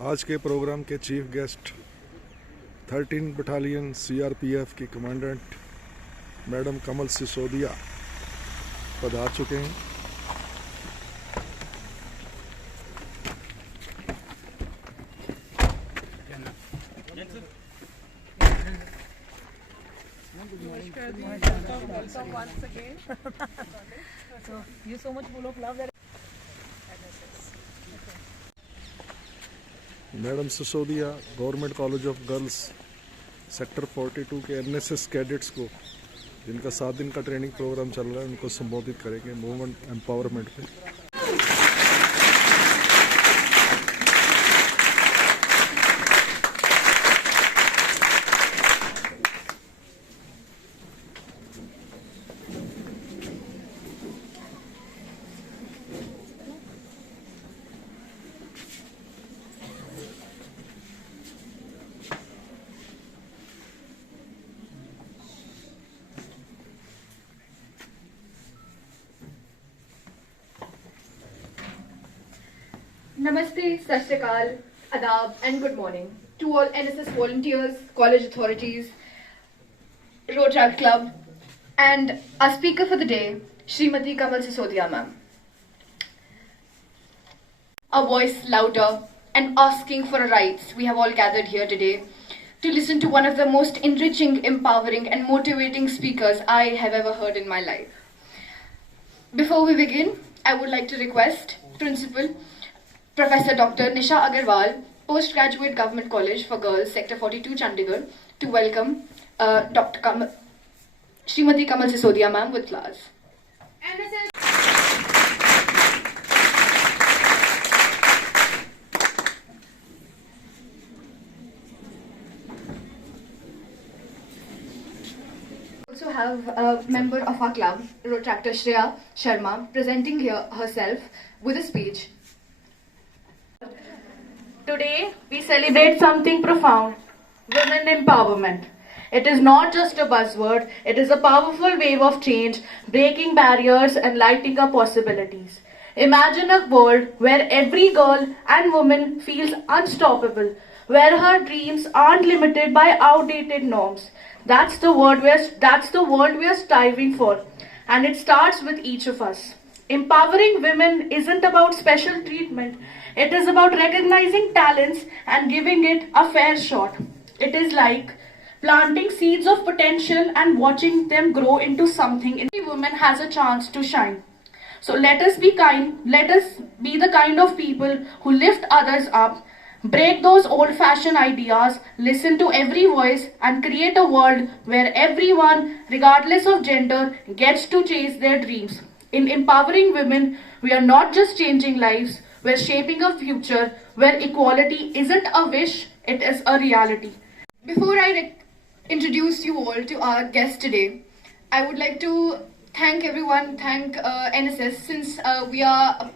आज के प्रोग्राम के चीफ गेस्ट 13 बटालियन सीआरपीएफ की कमांडेंट मैडम कमल सिसोदिया पधार चुके हैं। Welcome once again. So you so much full of love. Madam Sisodia government college of girls sector 42 के एनएसएस कैडेट्स को, जिनका 7 दिन का ट्रेनिंग प्रोग्राम चल रहा है, उनको संबोधित करेंगे वुमेन एम्पावरमेंट पे। Namaste, Sat Shri Akal, Adab, and good morning to all NSS volunteers, college authorities, Rotary Club, and our speaker for the day, Srimati Kamal Sisodia ma'am. A voice louder and asking for our rights, we have all gathered here today to listen to one of the most enriching, empowering, and motivating speakers I have ever heard in my life. Before we begin, I would like to request Principal Professor Dr. Nisha Agarwal, Postgraduate Government College for Girls, Sector 42, Chandigarh, to welcome Srimati Kamal Sisodia ma'am with class. Also have a member of our club, Rotractor Shreya Sharma, presenting here herself with a speech. Today, we celebrate something profound, women empowerment. It is not just a buzzword, it is a powerful wave of change, breaking barriers and lighting up possibilities. Imagine a world where every girl and woman feels unstoppable, where her dreams aren't limited by outdated norms. That's the world we are striving for, and it starts with each of us. Empowering women isn't about special treatment. It is about recognizing talents and giving it a fair shot. It is like planting seeds of potential and watching them grow into something. Every woman has a chance to shine. So let us be kind. Let us be the kind of people who lift others up, break those old-fashioned ideas, listen to every voice, and create a world where everyone, regardless of gender, gets to chase their dreams. In empowering women, we are not just changing lives, we're shaping a future where equality isn't a wish, it is a reality. Before I introduce you all to our guest today, I would like to thank everyone, thank NSS, since we are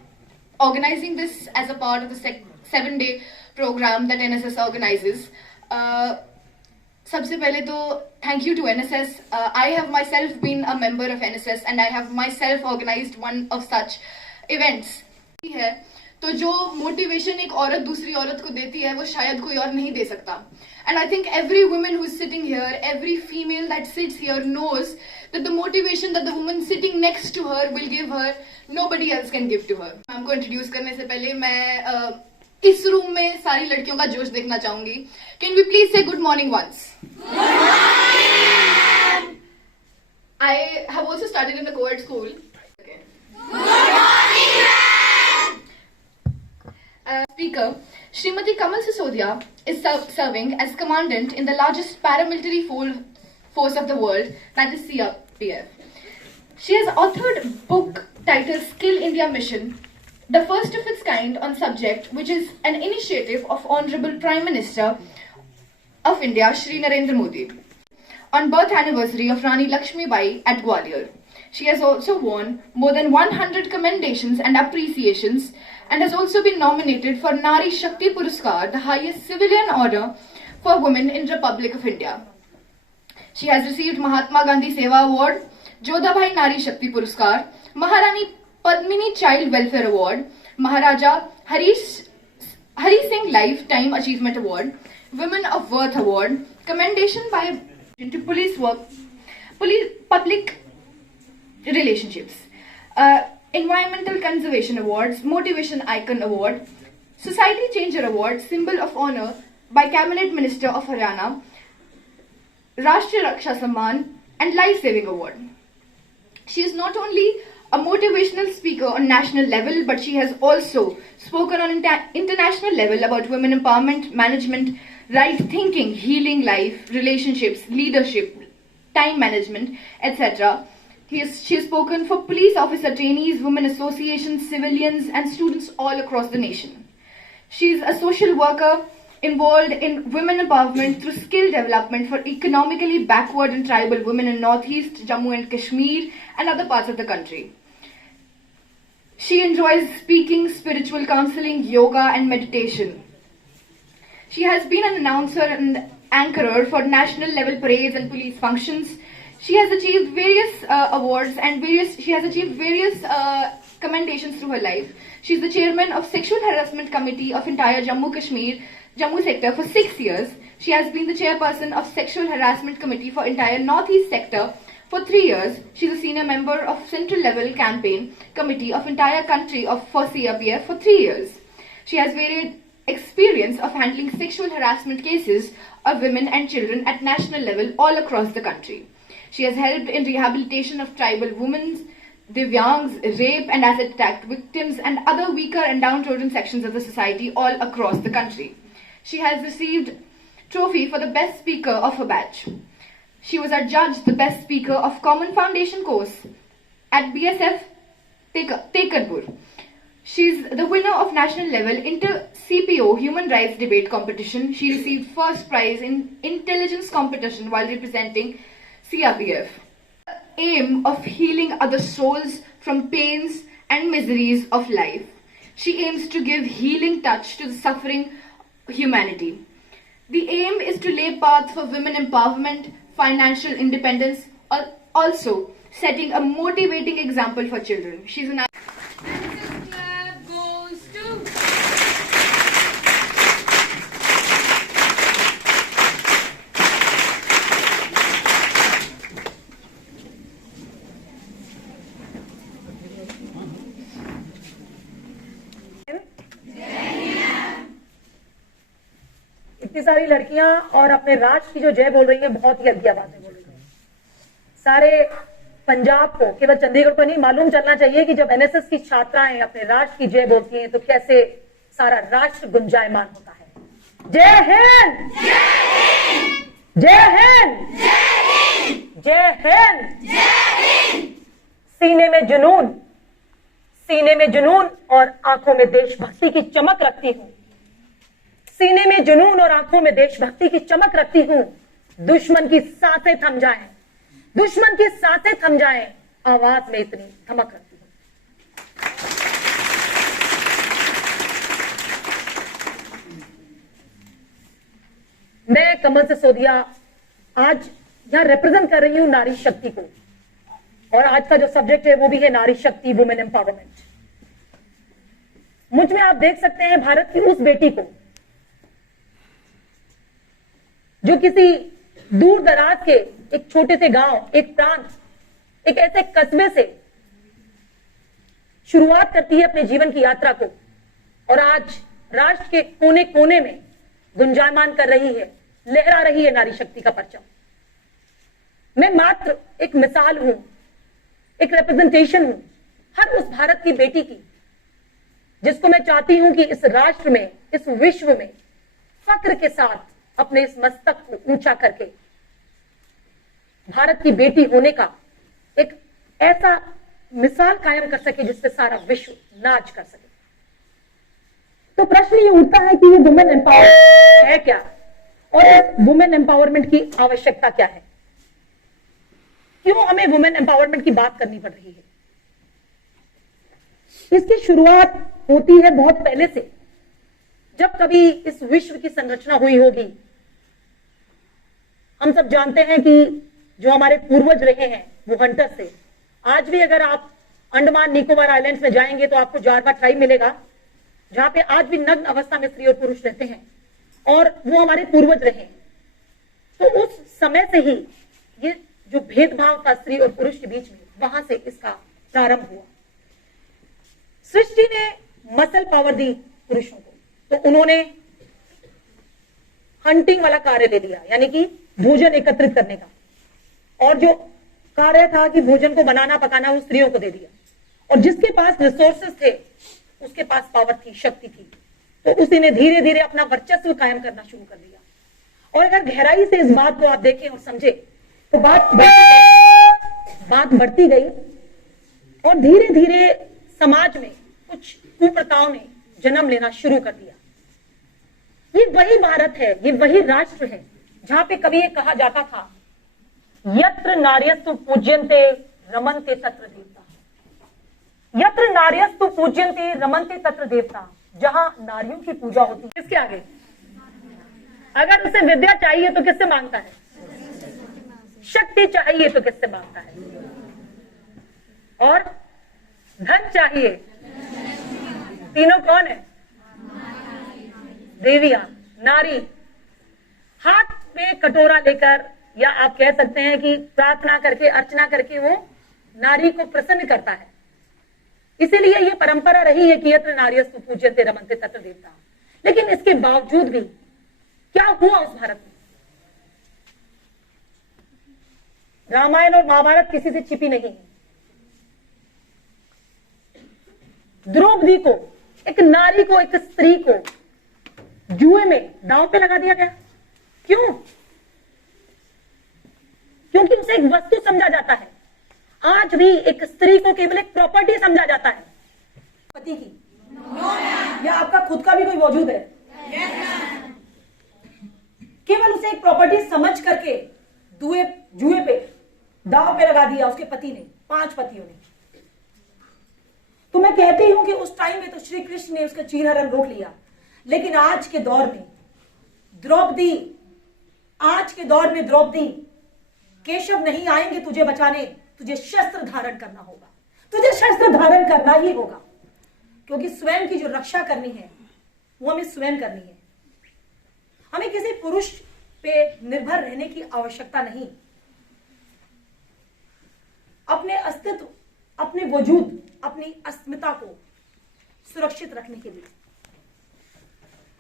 organizing this as a part of the 7-day program that NSS organizes. सबसे पहले तो thank you to NSS. I have myself been a member of NSS and I have myself organized one of such events. है तो जो motivation एक औरत दूसरी औरत को देती है वो शायद कोई और नहीं दे सकता. And I think every woman who is sitting here, every female that sits here knows that the motivation that the woman sitting next to her will give her, nobody else can give to her. Ma'am को introduce करने से पहले मैं इस room में सारी लड़कियों का जोश देखना चाहूंगी. Can we please say good morning once? Good morning! I have also studied in a co-ed school. Okay. Good morning, Speaker, Srimati Kamal Sisodia is serving as commandant in the largest paramilitary force of the world, that is CRPF. She has authored a book titled Skill India Mission, the first of its kind on subject, which is an initiative of Honorable Prime Minister of India, Shri Narendra Modi, on birth anniversary of Rani Lakshmi Bai at Gwalior. She has also won more than 100 commendations and appreciations and has also been nominated for Nari Shakti Puruskar, the highest civilian order for women in Republic of India. She has received Mahatma Gandhi Seva Award, Jodhabhai Nari Shakti Puruskar, Maharani Padmini Child Welfare Award, Maharaja Hari Singh Lifetime Achievement Award, Women of Worth Award, Commendation by to Police Work, Public Relationships, Environmental Conservation Awards, Motivation Icon Award, Society Changer Award, Symbol of Honor by Cabinet Minister of Haryana, Rashtriya Raksha Samman, and Life Saving Award. She is not only a motivational speaker on national level, but she has also spoken on international level about women empowerment, management, right thinking, healing life, relationships, leadership, time management, etc. She has spoken for police officer trainees, women associations, civilians, and students all across the nation. She is a social worker involved in women empowerment through skill development for economically backward and tribal women in Northeast, Jammu and Kashmir, and other parts of the country. She enjoys speaking, spiritual counseling, yoga, and meditation. She has been an announcer and anchorer for national level parades and police functions. She has achieved various awards and she has achieved various commendations through her life. She is the chairman of Sexual Harassment Committee of entire Jammu sector for 6 years. She has been the chairperson of Sexual Harassment Committee for entire Northeast sector for 3 years. She is a senior member of Central Level Campaign Committee of entire country for CRPF for 3 years. She has varied experience of handling sexual harassment cases of women and children at national level all across the country. She has helped in rehabilitation of tribal women, Divyangs, rape and acid attack victims, and other weaker and downtrodden sections of the society all across the country. She has received trophy for the best speaker of her batch. She was adjudged the best speaker of Common Foundation course at BSF Tekanpur. She is the winner of national level inter-CPO human rights debate competition. She received first prize in intelligence competition while representing CRPF. The aim of healing other souls from pains and miseries of life. She aims to give healing touch to the suffering humanity. The aim is to lay paths for women empowerment, financial independence, also setting a motivating example for children. She's an goes to इतनी सारी लड़कियां और अपने राष्ट्र की जो जय बोल रही हैं, बहुत ही अलग आवाज में बोल रही हैं। सारे पंजाब को, केवल चंडीगढ़ को नहीं, मालूम चलना चाहिए कि जब एनएसएस की छात्राएं अपने राष्ट्र की जय बोलती हैं तो कैसे सारा राष्ट्र गुंजायमान होता है। जय हिंद, जय हिंद, जय हिंद। सीने में जुनून और आंखों में देशभक्ति की चमक रखती हूं। सीने में जुनून और आंखों में देशभक्ति की चमक रखती हूं। दुश्मन की सांसें थम जाएं, दुश्मन की सांसें थम जाएं, आवाज में इतनी धमक रखती हूं। मैं कमल सिसोदिया आज यहां रिप्रेजेंट कर रही हूं नारी शक्ति को, और आज का जो सब्जेक्ट है वो भी है नारी शक्ति, वुमेन एम्पावरमेंट। मुझ में आप देख सकते हैं भारत की उस बेटी को जो किसी दूर दराज के एक छोटे से गांव, एक प्रांत, एक ऐसे कस्बे से शुरुआत करती है अपने जीवन की यात्रा को, और आज राष्ट्र के कोने कोने में गुंजायमान कर रही है, लहरा रही है नारी शक्ति का परचम। मैं मात्र एक मिसाल हूं, एक रिप्रेजेंटेशन हूं हर उस भारत की बेटी की जिसको मैं चाहती हूं कि इस राष्ट्र में, इस विश्व में फक्र के साथ अपने इस मस्तक को ऊंचा करके भारत की बेटी होने का एक ऐसा मिसाल कायम कर सके जिससे सारा विश्व नाच कर सके। तो प्रश्न ये उठता है कि ये वुमेन एम्पावरमेंट है क्या, और वुमेन एम्पावरमेंट की आवश्यकता क्या है, क्यों हमें वुमेन एम्पावरमेंट की बात करनी पड़ रही है। इसकी शुरुआत होती है बहुत पहले से, जब कभी इस विश्व की संरचना हुई होगी। हम सब जानते हैं कि जो हमारे पूर्वज रहे हैं वो हंटर्स थे। आज भी अगर आप अंडमान निकोबार आइलैंड्स में जाएंगे तो आपको जारवा ट्राइब मिलेगा, जहां पे आज भी नग्न अवस्था में स्त्री और पुरुष रहते हैं और वो हमारे पूर्वज रहे हैं, तो उस समय से ही ये जो भेदभाव था स्त्री और पुरुष के बीच में, वहां से इसका प्रारंभ हुआ। सृष्टि ने मसल पावर दी पुरुषों को, तो उन्होंने हंटिंग वाला कार्य ले लिया, यानी कि भोजन एकत्रित करने का, और जो कार्य था कि भोजन को बनाना पकाना, वो स्त्रियों को दे दिया। और जिसके पास रिसोर्सेस थे, उसके पास पावर थी, शक्ति थी, तो उसी ने धीरे धीरे अपना वर्चस्व कायम करना शुरू कर दिया। और अगर गहराई से इस बात को आप देखें और समझे तो बात बढ़ती गई और धीरे धीरे समाज में कुछ कुप्रथाओं ने जन्म लेना शुरू कर दिया। ये वही भारत है, ये वही राष्ट्र है जहां पे कभी ये कहा जाता था, यत्र नार्यस्तु पूज्यन्ते रमन्ते तत्र देवता। यत्र नार्यस्तु पूज्यन्ते रमन्ते तत्र देवता, जहां नारियों की पूजा होती है। किसके आगे? अगर उसे विद्या चाहिए तो किससे मांगता है? शक्ति चाहिए तो किससे मांगता है? और धन चाहिए, तीनों कौन है? देवियां, नारी। हाथ में कटोरा लेकर, या आप कह सकते हैं कि प्रार्थना करके, अर्चना करके वो नारी को प्रसन्न करता है। इसीलिए ये परंपरा रही है कि यत्र नार्यस्तु पूज्यन्ते रमन्ते तत्र देवता। लेकिन इसके बावजूद भी क्या हुआ उस भारत में? रामायण और महाभारत किसी से छिपी नहीं है। द्रौपदी को, एक नारी को, एक स्त्री को जुए में दांव पे लगा दिया गया। क्यों? क्योंकि उसे एक वस्तु समझा जाता है। आज भी एक स्त्री को केवल एक प्रॉपर्टी समझा जाता है। पति की या आपका खुद का भी कोई वजूद है? केवल उसे एक प्रॉपर्टी समझ करके जुए पे दांव पे लगा दिया उसके पति ने, 5 पतियों ने। तो मैं कहती हूं कि उस टाइम में तो श्री कृष्ण ने उसका चीरहरण रोक लिया, लेकिन आज के दौर में द्रौपदी, केशव नहीं आएंगे तुझे बचाने, तुझे शस्त्र धारण करना होगा, तुझे शस्त्र धारण करना ही होगा, क्योंकि स्वयं की जो रक्षा करनी है वो हमें स्वयं करनी है। हमें किसी पुरुष पे निर्भर रहने की आवश्यकता नहीं। अपने अस्तित्व, अपने वजूद, अपनी अस्मिता को सुरक्षित रखने के लिए।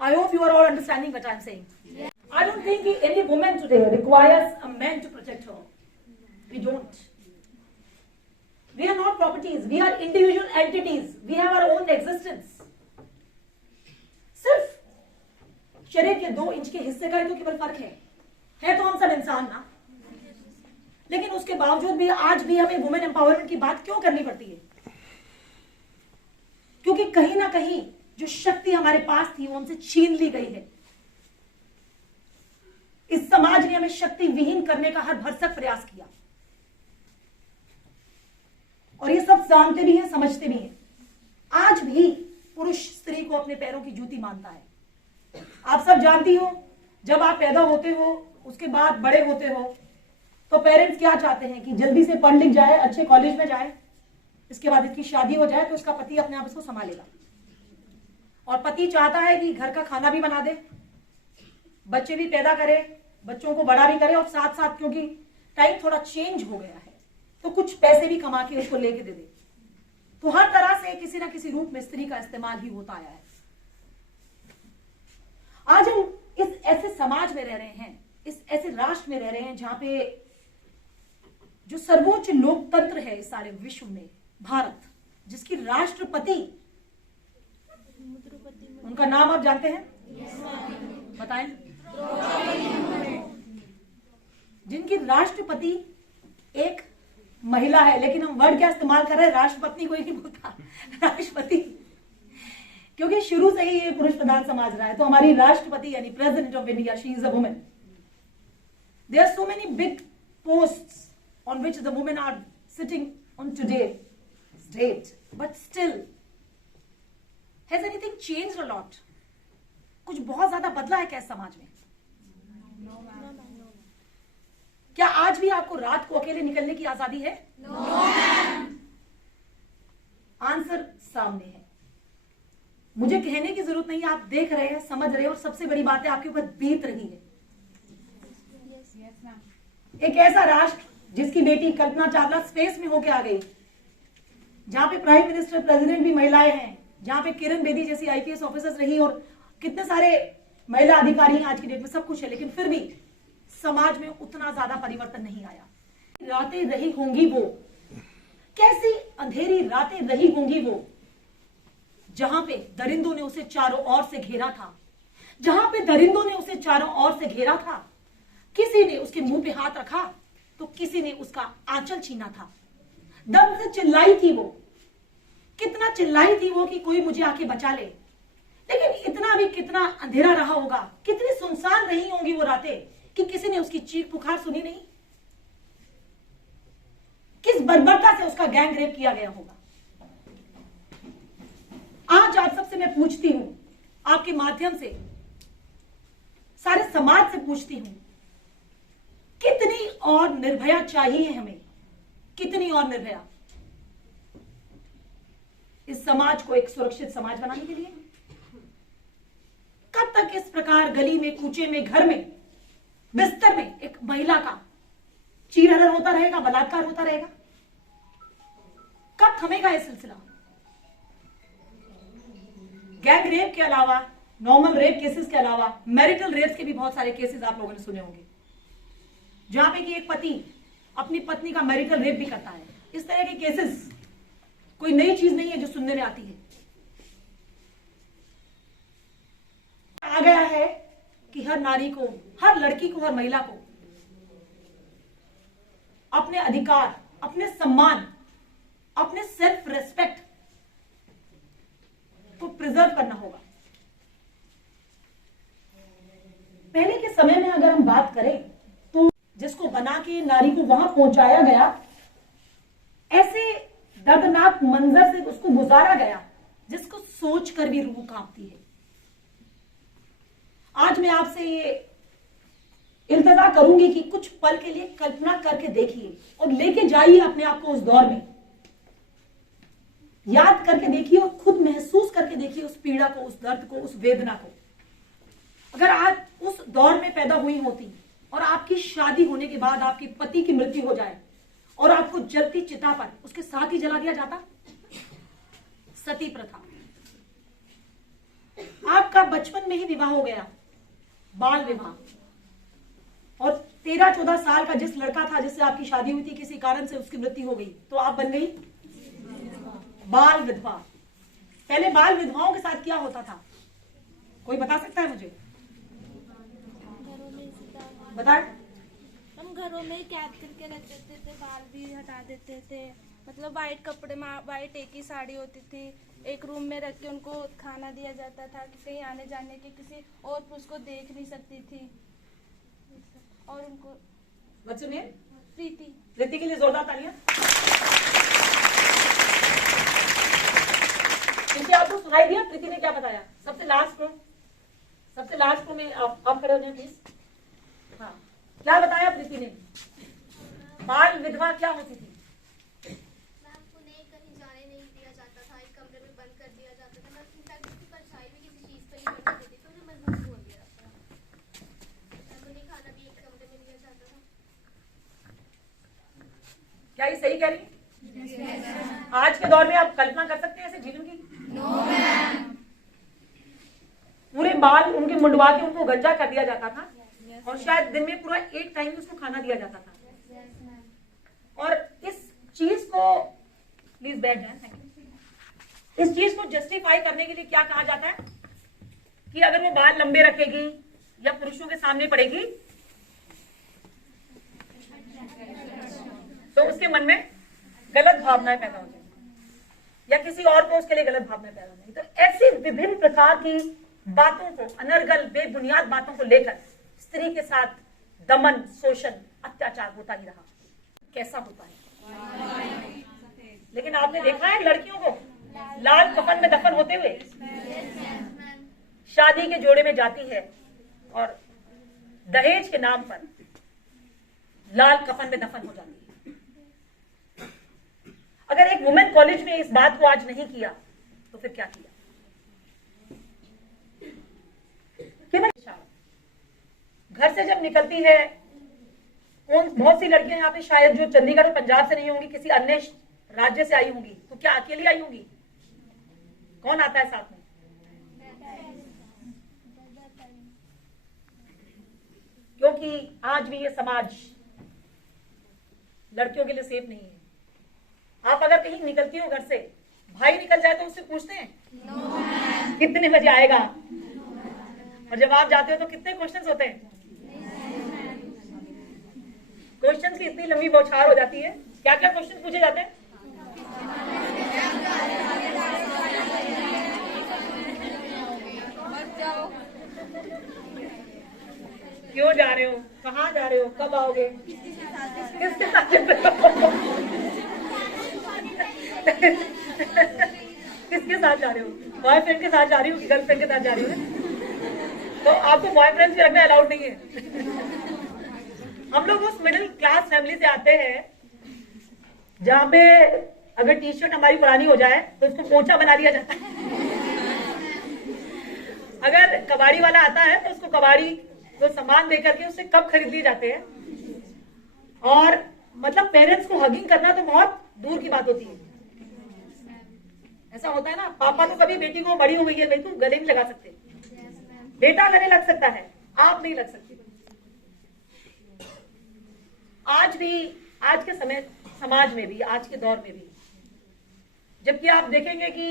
I hope you are all understanding what I am saying. Yes. I don't think any woman today requires a man to protect her. We don't. We are not properties. We are individual entities. We have our own existence. सिर्फ शरीर के 2 inch के हिस्से का ही तो केवल फर्क है तो हम सब इंसान ना। लेकिन उसके बावजूद भी आज भी हमें वुमेन एम्पावरमेंट की बात क्यों करनी पड़ती है? क्योंकि कहीं ना कहीं जो शक्ति हमारे पास थी वो हमसे छीन ली गई है। इस समाज ने हमें शक्ति विहीन करने का हर भरसक प्रयास किया, और ये सब जानते भी हैं, समझते भी हैं। आज भी पुरुष स्त्री को अपने पैरों की जूती मानता है। आप सब जानती हो, जब आप पैदा होते हो, उसके बाद बड़े होते हो, तो पेरेंट्स क्या चाहते हैं कि जल्दी से पढ़ लिख जाए, अच्छे कॉलेज में जाए, इसके बाद इसकी शादी हो जाए तो इसका पति अपने आप इसको संभालेगा। और पति चाहता है कि घर का खाना भी बना दे, बच्चे भी पैदा करे, बच्चों को बड़ा भी करे, और साथ साथ क्योंकि टाइम थोड़ा चेंज हो गया है तो कुछ पैसे भी कमा के उसको लेके दे दे। तो हर तरह से किसी ना किसी रूप में स्त्री का इस्तेमाल ही होता आया है। आज हम इस ऐसे समाज में रह रहे हैं, इस ऐसे राष्ट्र में रह रहे हैं जहां पे जो सर्वोच्च लोकतंत्र है इस सारे विश्व में, भारत, जिसकी राष्ट्रपति, उनका नाम आप जानते हैं? बताएं। जिनकी राष्ट्रपति एक महिला है, लेकिन हम वर्ड क्या इस्तेमाल कर रहे हैं? राष्ट्रपति कोई नहीं बोलता, राष्ट्रपति, क्योंकि शुरू से ही ये पुरुष प्रधान समाज रहा है। तो हमारी राष्ट्रपति यानी president of India, she is a women. There are so many big posts on which the women are sitting on today's date, but still, has anything changed a lot? कुछ बहुत ज्यादा बदला है क्या इस समाज में? क्या आज भी आपको रात को अकेले निकलने की आजादी है? आंसर सामने है। मुझे कहने की जरूरत नहीं है, आप देख रहे हैं, समझ रहे हैं, और सबसे बड़ी बात है आपके ऊपर बीत रही है। एक ऐसा राष्ट्र जिसकी बेटी कल्पना चावला स्पेस में होके आ गई, जहां पे प्राइम मिनिस्टर, प्रेसिडेंट भी महिलाएं हैं, जहां पे किरण बेदी जैसी आईपीएस ऑफिसर्स रही, और कितने सारे महिला अधिकारी हैं आज की डेट में, सब कुछ है, लेकिन फिर भी समाज में उतना ज्यादा परिवर्तन नहीं आया। रातें रही होंगी वो, कैसी अंधेरी रातें रही होंगी वो, जहां पे दरिंदों ने उसे चारों ओर से घेरा था, जहां पे दरिंदों ने उसे चारों ओर से घेरा था। किसी ने उसके मुंह पे हाथ रखा तो किसी ने उसका आंचल छीना था। दर्द से चिल्लाई थी वो, कितना चिल्लाई थी वो कि कोई मुझे आके बचा ले। लेकिन इतना भी कितना अंधेरा रहा होगा, कितनी सुनसान रही होंगी वो रातें कि किसी ने उसकी चीख पुकार सुनी नहीं। किस बर्बरता से उसका गैंग रेप किया गया होगा। आज आप सबसे मैं पूछती हूं, आपके माध्यम से सारे समाज से पूछती हूं, कितनी और निर्भया चाहिए हमें, कितनी और निर्भया इस समाज को एक सुरक्षित समाज बनाने के लिए। कब तक इस प्रकार गली में, कूचे में, घर में, बिस्तर में एक महिला का चीरहरण होता रहेगा, बलात्कार होता रहेगा? कब थमेगा यह सिलसिला? गैंग रेप के अलावा, नॉर्मल रेप केसेस के अलावा, मैरिटल रेप्स के भी बहुत सारे केसेस आप लोगों ने सुने होंगे, जहां पे कि एक पति अपनी पत्नी का मैरिटल रेप भी करता है। इस तरह के केसेस कोई नई चीज नहीं है जो सुनने में आती है। आ गया है कि हर नारी को, हर लड़की को, हर महिला को अपने अधिकार, अपने सम्मान, अपने सेल्फ रेस्पेक्ट को प्रिजर्व करना होगा। पहले के समय में अगर हम बात करें तो जिसको बना के नारी को वहां पहुंचाया गया, ऐसे दर्दनाक मंजर से उसको गुजारा गया जिसको सोचकर भी रूह कांपती है। आज मैं आपसे ये इल्तजा करूंगी कि कुछ पल के लिए कल्पना करके देखिए और लेके जाइए अपने आप को उस दौर में, याद करके देखिए और खुद महसूस करके देखिए उस पीड़ा को, उस दर्द को, उस वेदना को। अगर आज उस दौर में पैदा हुई होती और आपकी शादी होने के बाद आपके पति की मृत्यु हो जाए और आपको जलती चिता पर उसके साथ ही जला दिया जाता, सती प्रथा। आपका बचपन में ही विवाह हो गया, बाल विवाह, और 13-14 साल का जिस लड़का था जिससे आपकी शादी हुई थी, किसी कारण से उसकी मृत्यु हो गई तो आप बन गई बाल विधवा। पहले बाल विधवाओं के साथ क्या होता था, कोई बता सकता है मुझे? बताएं। हम घरों में कैद करके रख देते थे, बाल भी हटा देते थे, मतलब वाइट कपड़े में, वाइट एक ही साड़ी होती थी, एक रूम में रख के उनको खाना दिया जाता था कि कहीं आने जाने के किसी और पुरुष को देख नहीं सकती थी। और उनको बच्चों ने प्रीति के लिए जोरदार तालियां। प्रीति आपको सुनाई दिया प्रीति ने क्या बताया? सबसे लास्ट रो में आप खड़े हो जाए प्लीज। हाँ, क्या बताया प्रीति ने? बाल विधवा क्या होती थी? उन्हें कहीं जाने नहीं दिया जाता था, एक कमरे में बंद कर दिया जाता था। इनफैक्ट उसकी परछाई भी किसी चीज पर नहीं पड़ने देती, तो उन्हें मजबूर बोल दिया जाता था। उन्हें खाना भी एक कमरे में दिया जाता था। क्या ये सही कह रही? आज के दौर में आप कल्पना कर सकते हैं ऐसे जीवन की? पूरे बाल उनके मुंडवा के उनको गंजा कर दिया जाता था और शायद दिन में पूरा एक टाइम उसको खाना दिया जाता था। और इस चीज को, प्लीज बैठ जाए, इस चीज को जस्टिफाई करने के लिए क्या कहा जाता है कि अगर वो बाल लंबे रखेगी या पुरुषों के सामने पड़ेगी तो उसके मन में गलत भावनाएं पैदा हो जाएंगी या किसी और को उसके लिए गलत भावनाएं पैदा हो जाएंगी। तो ऐसी विभिन्न प्रकार की बातों को, अनर्गल बेबुनियाद बातों को लेकर स्त्री के साथ दमन, शोषण, अत्याचार होता ही रहा। कैसा होता है? लेकिन आपने देखा है लड़कियों को लाल कफन में दफन होते हुए? शादी के जोड़े में जाती है और दहेज के नाम पर लाल कफन में दफन हो जाती है। अगर एक वुमेन कॉलेज में इस बात को आज नहीं किया तो फिर क्या किया? घर से जब निकलती है, बहुत सी लड़कियां यहाँ पे शायद जो चंडीगढ़ और पंजाब से नहीं होंगी, किसी अन्य राज्य से आई होंगी, तो क्या अकेली आई होंगी? कौन आता है साथ में? क्योंकि आज भी ये समाज लड़कियों के लिए सेफ नहीं है। आप अगर कहीं निकलती हो घर से, भाई निकल जाए तो उससे पूछते हैं कितने बजे आएगा, और जब आप जाते हो तो कितने क्वेश्चंस होते हैं? क्वेश्चंस की इतनी लंबी बौछार हो जाती है। क्या क्या क्वेश्चन पूछे जाते हैं? क्यों जा रहे हो, कहाँ जा रहे हो, कब आओगे, किसके साथ जा रहे हो? किसके साथ जा रहे हो? बॉयफ्रेंड के साथ जा रही हो कि गर्लफ्रेंड के साथ जा रही हो? तो आपको बॉयफ्रेंड भी रखना अलाउड नहीं है। हम लोग उस मिडिल क्लास फैमिली से आते हैं जहाँ पे अगर टी शर्ट हमारी पुरानी हो जाए तो उसको पोंछा बना दिया जाता है। अगर कबाड़ी वाला आता है तो उसको कबाड़ी को सामान देकर के उससे कप खरीद लिए जाते हैं। और मतलब पेरेंट्स को हगिंग करना तो बहुत दूर की बात होती है। ऐसा होता है ना, पापा तो कभी बेटी को बड़ी हो गई है भाई, तू गले नहीं लगा सकते, बेटा गले लग सकता है, आप नहीं लग सकती। आज भी, आज के समय समाज में भी, आज के दौर में भी, जबकि आप देखेंगे कि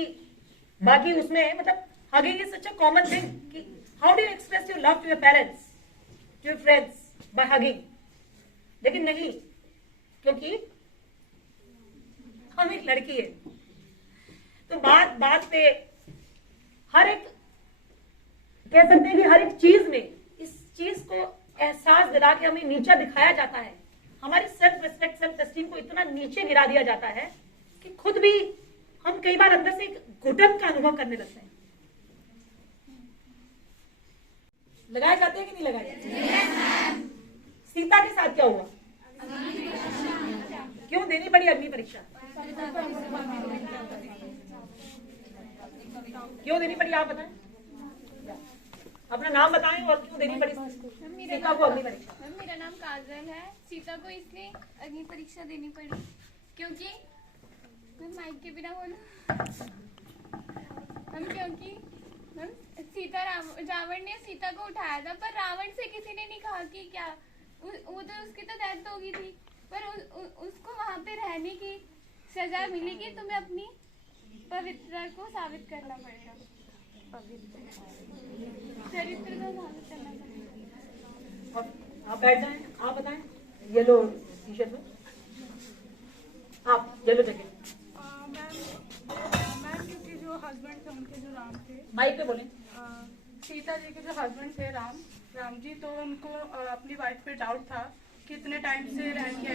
बाकी उसमें मतलब hugging is such a common thing कि how do you express your love to your parents, to your friends by hugging. लेकिन नहीं, क्योंकि हम एक लड़की है, तो बात बात पे हर एक, कह सकते हैं कि हर एक चीज में इस चीज को एहसास दिला के हमें नीचा दिखाया जाता है। हमारी सेल्फ रिस्पेक्ट, सेल्फ एस्टीम को इतना नीचे गिरा दिया जाता है कि खुद भी हम कई बार अंदर से एक घुटन का अनुभव करने लगते हैं। लगाए जाते हैं कि नहीं लगाए जाते? सीता के साथ क्या हुआ? क्यों देनी पड़ी अग्नि परीक्षा? क्यों देनी पड़ी, आप बताएं। अपना नाम बताएं और क्यों देनी पड़ी सीता को अग्नि परीक्षा? मेरा नाम काजल है। सीता को इसलिए अग्नि परीक्षा देनी पड़ी क्योंकि मैं माइक के बिना बोलूं क्योंकि सीता रावण ने सीता को उठाया था, पर रावण से किसी ने नहीं कहा कि क्या वो तो उसकी तो डेथ हो गई थी, पर उसको वहां पे रहने की सजा मिली कि तुम्हें अपनी पवित्रता को साबित करना पड़ेगा, चरित्र को साबित करना पड़ेगा। आप बैठ जाएं, आप बताएं। येलो टी शर्ट में आप, येलो जैकेट। मैम क्योंकि जो हस्बैंड थे उनके, जो राम थे, माइक पे बोलें। सीता जी के जो हस्बैंड थे राम जी, तो उनको अपनी वाइफ पे डाउट था कि इतने टाइम से रह के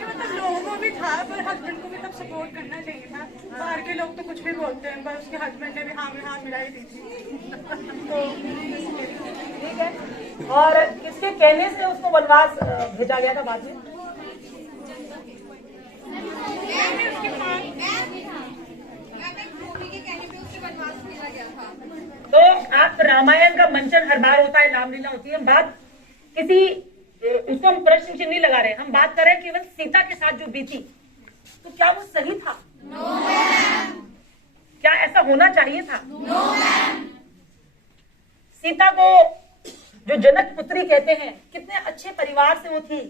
मतलब लोगों को भी था, पर हस्बैंड को भी तब सपोर्ट करना चाहिए था। बाहर के लोग तो कुछ भी बोलते हैं, पर उसके हस्बैंड ने भी हाँ में हाथ मिलाई दी थी। तो ठीक है। और किसके कहने से उसको वनवास भेजा गया था बाद में? तो आप रामायण का मंचन हर बार होता है, रामलीला होती है। हम बात किसी, उसको हम प्रश्न चिन्ह नहीं लगा रहे, हम बात कर रहे हैं केवल सीता के साथ जो बीती, तो क्या वो सही था? क्या ऐसा होना चाहिए था? सीता को जो जनक पुत्री कहते हैं, कितने अच्छे परिवार से वो थी,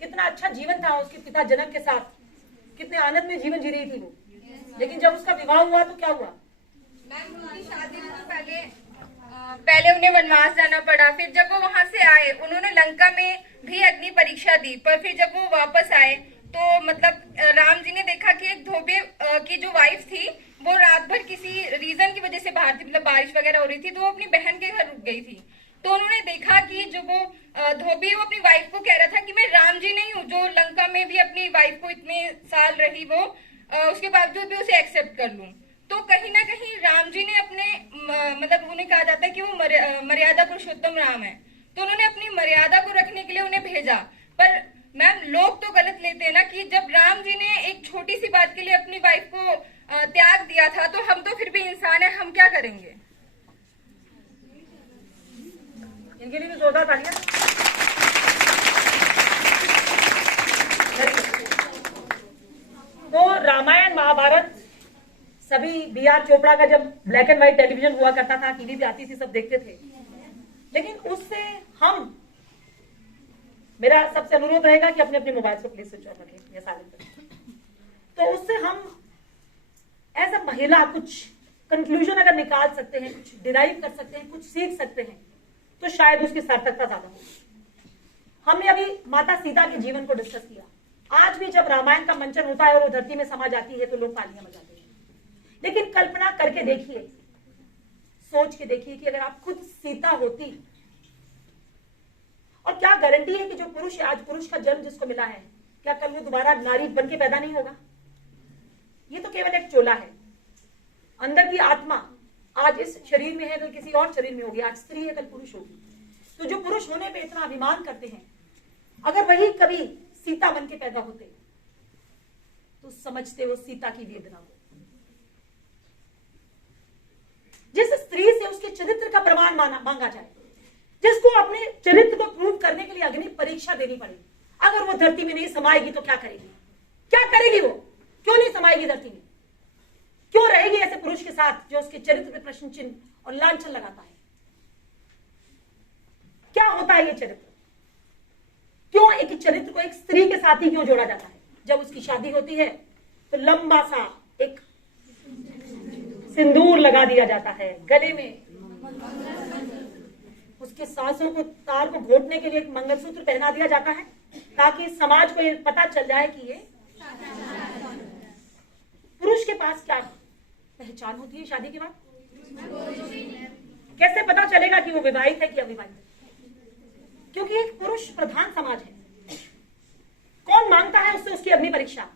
कितना अच्छा जीवन था उसके पिता जनक के साथ, कितने आनंद में जीवन जी रही थी वो। लेकिन जब उसका विवाह हुआ तो क्या हुआ? मैम उनकी शादी से पहले उन्हें वनवास जाना पड़ा। फिर जब वो वहां से आए, उन्होंने लंका में भी अग्नि परीक्षा दी, पर फिर जब वो वापस आए तो मतलब राम जी ने देखा कि एक धोबे की जो वाइफ थी वो रात भर किसी रीजन की वजह से बाहर थी, मतलब बारिश वगैरह हो रही थी, तो वो अपनी बहन के घर रुक गई थी। तो उन्होंने देखा कि जो वो धोबी वो अपनी वाइफ को कह रहा था कि मैं राम जी नहीं हूँ जो लंका में भी अपनी वाइफ को इतने साल रही, वो उसके बावजूद भी उसे एक्सेप्ट कर लूं। तो कहीं ना कहीं राम जी ने अपने मतलब उन्हें कहा जाता है कि वो मर्यादा पुरुषोत्तम राम है, तो उन्होंने अपनी मर्यादा को रखने के लिए उन्हें भेजा। पर मैम लोग तो गलत लेते हैं ना कि जब राम जी ने एक छोटी सी बात के लिए अपनी वाइफ को त्याग दिया था, तो हम तो फिर भी इंसान है, हम क्या करेंगे? इनके लिए भी जोरदार तालियां। तो रामायण महाभारत सभी बी.आर. चोपड़ा का जब ब्लैक एंड व्हाइट टेलीविजन हुआ करता था, टीवी पे आती थी, सब देखते थे, लेकिन उससे मेरा सबसे अनुरोध रहेगा कि अपने अपने मोबाइल को प्लीज स्विच ऑफ रखें या साइलेंट रखें। तो उससे हम एज अ महिला कुछ कंक्लूजन अगर निकाल सकते हैं, कुछ डिराइव कर सकते हैं, कुछ सीख सकते हैं, तो शायद उसकी सार्थकता ज्यादा हो। हमने अभी माता सीता के जीवन को डिस्कस किया। आज भी जब रामायण का मंचन होता है और वो धरती में समा जाती है तो लोग तालियां बजाते हैं, लेकिन कल्पना करके देखिए, सोच के देखिए कि अगर आप खुद सीता होती, और क्या गारंटी है कि जो पुरुष है, आज पुरुष का जन्म जिसको मिला है, क्या कल वो दोबारा नारी बन के पैदा नहीं होगा? ये तो केवल एक चोला है। अंदर की आत्मा आज इस शरीर में है, कल किसी और शरीर में होगी, आज स्त्री है, कल पुरुष होगी। तो जो पुरुष होने पे इतना अभिमान करते हैं, अगर वही कभी सीता बन के पैदा होते तो समझते हो सीता की वेदना को। जिस स्त्री से उसके चरित्र का प्रमाण मांगा जाए, जिसको अपने चरित्र को प्रूव करने के लिए अग्नि परीक्षा देनी पड़ेगी, अगर वो धरती में नहीं समाएगी तो क्या करेगी? क्या करेगी? वो क्यों नहीं समाएगी धरती में? क्यों रहेगी ऐसे पुरुष के साथ जो उसके चरित्र पे प्रश्न चिन्ह और लांछन लगाता है? क्या होता है ये चरित्र? क्यों एक चरित्र को एक स्त्री के साथ ही क्यों जोड़ा जाता है? जब उसकी शादी होती है तो लंबा सा एक सिंदूर लगा दिया जाता है गले में, उसके सांसों को तार को घोटने के लिए एक मंगलसूत्र पहना दिया जाता है, ताकि समाज को ये पता चल जाए कि ये पुरुष के पास क्या पहचान होती है शादी के बाद। कैसे पता चलेगा कि वो विवाहित है कि अविवाहित है? क्योंकि एक पुरुष प्रधान समाज है। कौन मांगता है उससे उसकी अग्नि परीक्षा?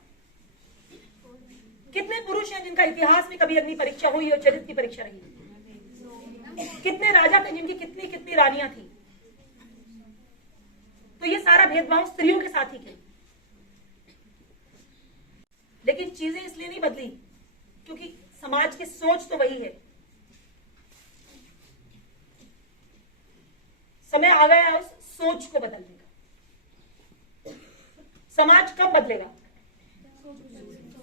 कितने पुरुष हैं जिनका इतिहास में कभी अग्नि परीक्षा हुई और चरित्र की परीक्षा रही? कितने राजा थे जिनकी कितनी कितनी रानियां थी? तो ये सारा भेदभाव स्त्रियों के साथ ही किया। लेकिन चीजें इसलिए नहीं बदली क्योंकि समाज की सोच तो वही है। समय आ गया है उस सोच को बदलने का। समाज कब बदलेगा?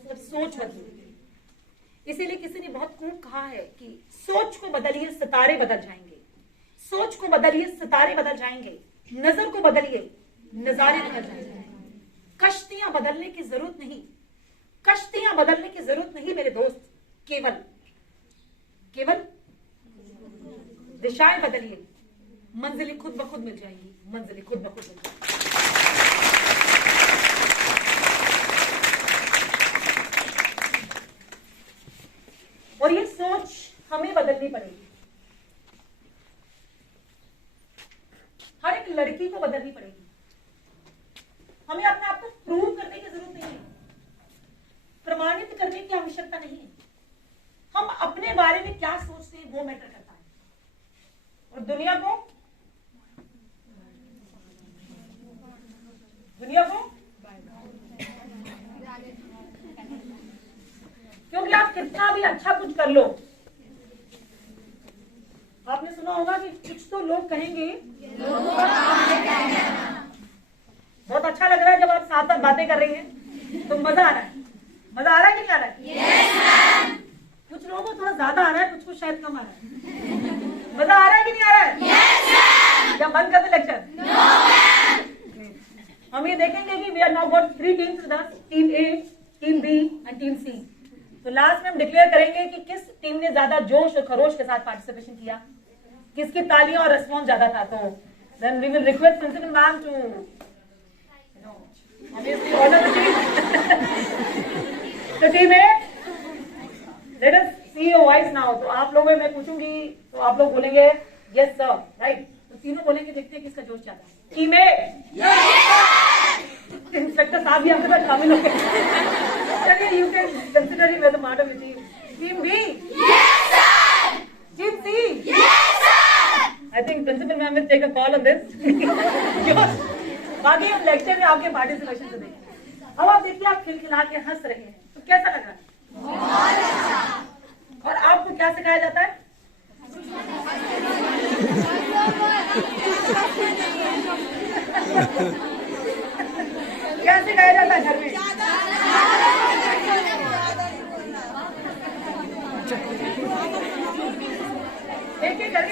जब सोच बदलेगी। इसीलिए किसी ने बहुत खूब कहा है कि सोच को बदलिए सितारे बदल जाएंगे, सोच को बदलिए सितारे बदल जाएंगे, नजर को बदलिए नजारे बदल जाएंगे। कश्तियां बदलने की जरूरत नहीं, कश्तियां बदलने की जरूरत नहीं मेरे दोस्त, केवल दिशाएं बदलिए, मंजिलें खुद ब खुद मिल जाएंगी, मंजिलें खुद ब खुद मिल जाएंगी। और ये सोच हमें बदलनी पड़ेगी, हर एक लड़की को बदलनी पड़ेगी। हमें अपने आप को प्रूव करने की जरूरत नहीं है, प्रमाणित करने की आवश्यकता नहीं है। हम अपने बारे में क्या सोचते हैं वो मैटर करता है, और दुनिया को क्योंकि आप कितना भी अच्छा कुछ कर लो, आपने सुना होगा कि कुछ तो लोग कहेंगे। बहुत अच्छा लग रहा है जब आप साथ साथ बातें कर रही हैं, तो मजा आ रहा है। मजा आ रहा है कि नहीं आ रहा है? yes, कुछ लोगों को थोड़ा ज्यादा आ रहा है, कुछ को शायद कम आ रहा है। मजा आ रहा है कि नहीं आ रहा है? yes, क्या बंद कर दे लेक्चर? no, हम ये देखेंगे कि we are now got 3 teams with us, team A, team B and team C. तो लास्ट में हम डिक्लेयर करेंगे कि किस टीम ने ज्यादा जोश और खरोश के साथ पार्टिसिपेशन किया, किसकी तालियां और रिस्पॉन्स ज्यादा था। तो then we will request principal ma'am to obviously honor the team. तो team A, let us see your voice now. तो आप लोगों में मैं पूछूंगी तो आप लोग बोलेंगे यस सर, राइट? तो तीनों बोलेंगे, देखते हैं किसका जोश ज्यादा है। टीम ए, इंस्पेक्टर साहब भी आपके साथ शामिल हो गए। चलिए, you can consider him as a part of the team. Team B, yes sir. Team C, yes sir. I think principal ma'am will take a call on this. बाकी हम लेक्चर में आपके पार्टिसिपेशन को देखें। अब आप देखिए, आप खिलखिला के हंस रहे हैं, तो कैसा लग रहा है?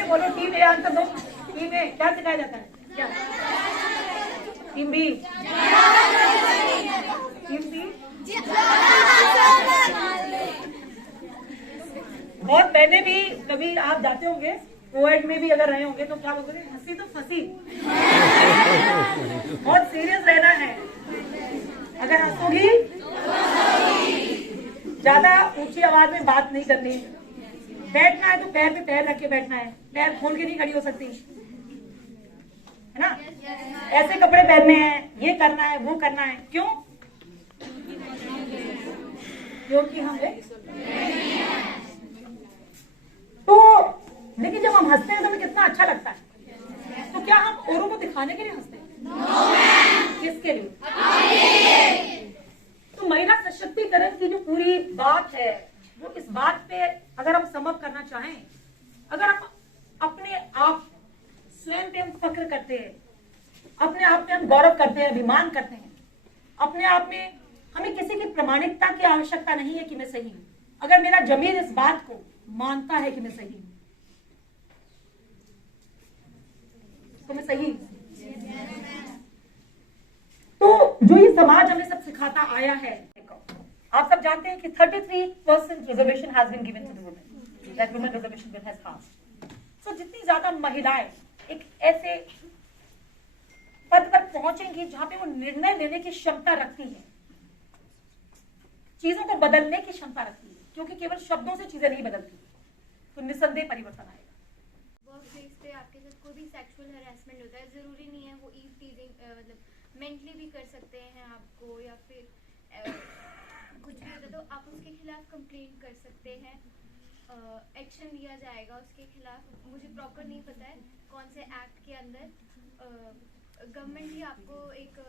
बोलो टीम ए आंसर दो। टीम ए क्या सिखाया जाता है? क्या? Team B? Team B? बहुत पहले भी कभी आप जाते होंगे कोएड में भी अगर रहे होंगे तो क्या बोलोगे? हंसी तो फंसी। बहुत सीरियस रहना है। अगर हंसोगी ज्यादा ऊंची आवाज में बात नहीं करनी। बैठना है तो पैर पे पैर रख के बैठना है, पैर खोल के नहीं खड़ी हो सकती, है ना? ऐसे कपड़े पहनने हैं, ये करना है, वो करना है। क्यों? क्योंकि हम तो लेकिन जब हम हंसते हैं तो हमें कितना अच्छा लगता है। तो क्या हम औरों को दिखाने के लिए हंसते हैं? किसके लिए? तो महिला सशक्तिकरण की जो पूरी बात है वो इस बात पे अगर हम सम अप करना चाहें, अगर हम अपने आप स्वयं पे हम फक्र करते हैं, अपने आप में हम गौरव करते हैं, अभिमान करते हैं, अपने आप में हमें किसी की प्रामाणिकता की आवश्यकता नहीं है कि मैं सही हूं। अगर मेरा जमीर इस बात को मानता है कि मैं सही हूं तो मैं सही हूं। तो जो ये समाज हमें सब सिखाता आया है, आप सब जानते हैं कि 33% reservation has been given to the women, that women reservation bill has passed. So जितनी ज्यादा महिलाएं एक ऐसे पद पर पहुंचेंगी जहां पे वो निर्णय लेने की क्षमता रखती है, चीजों को बदलने की क्षमता रखती है, क्योंकि केवल शब्दों से चीजें नहीं बदलती, तो निस्संदेह परिवर्तन आएगा। वर्क प्लेस पे आपके साथ कोई भी सेक्सुअल हैरेसमेंट होता है, जरूरी नहीं है वो ईव टीजिंग, मतलब मेंटली भी कर सकते हैं आपको, या फिर कुछ भी होता है तो आप उसके खिलाफ कंप्लेंट कर सकते हैं, एक्शन लिया जाएगा उसके खिलाफ। मुझे प्रॉपर नहीं पता है कौन से एक्ट के अंदर गवर्नमेंट ही आपको एक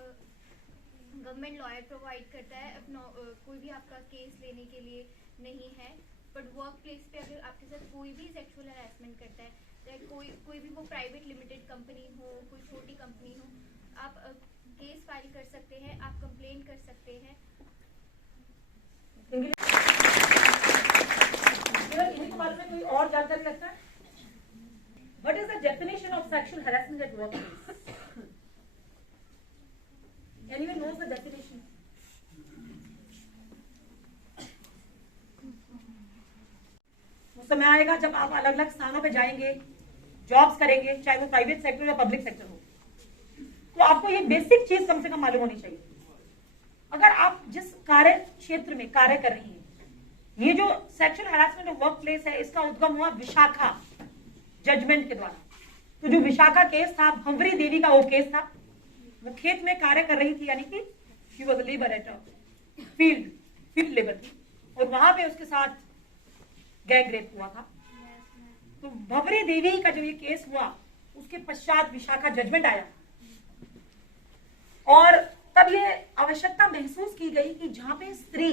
गवर्नमेंट लॉयर प्रोवाइड करता है अपना, कोई भी आपका केस लेने के लिए नहीं है। बट वर्क प्लेस पे अगर आपके साथ कोई भी सेक्सुअल हैरेसमेंट करता है, चाहे कोई भी वो प्राइवेट लिमिटेड कंपनी हो, कोई छोटी कंपनी हो, आप केस फाइल कर सकते हैं, आप कंप्लेन कर सकते हैं। इनके बारे में कोई और जानकारी रखता है? What is the definition of sexual harassment at workplace? Anyone knows the definition? वो समय आएगा जब आप अलग अलग स्थानों पे जाएंगे, जॉब्स करेंगे, चाहे वो प्राइवेट सेक्टर या पब्लिक सेक्टर हो, तो आपको ये बेसिक चीज कम से कम मालूम होनी चाहिए। अगर आप जिस कार्य क्षेत्र में कार्य कर रही हैं, ये जो sexual harassment of work place है, इसका उद्गम हुआ विशाखा जजमेंट के द्वारा। तो जो विशाखा केस था, भंवरी देवी का वो केस था, वो खेत में कार्य कर रही थी, यानी कि she was a labour eight field labour थी, और वहां पे उसके साथ गैंग रेप हुआ था। तो भंवरी देवी का जो ये केस हुआ, उसके पश्चात विशाखा जजमेंट आया, और तब ये आवश्यकता महसूस की गई कि जहां पे स्त्री,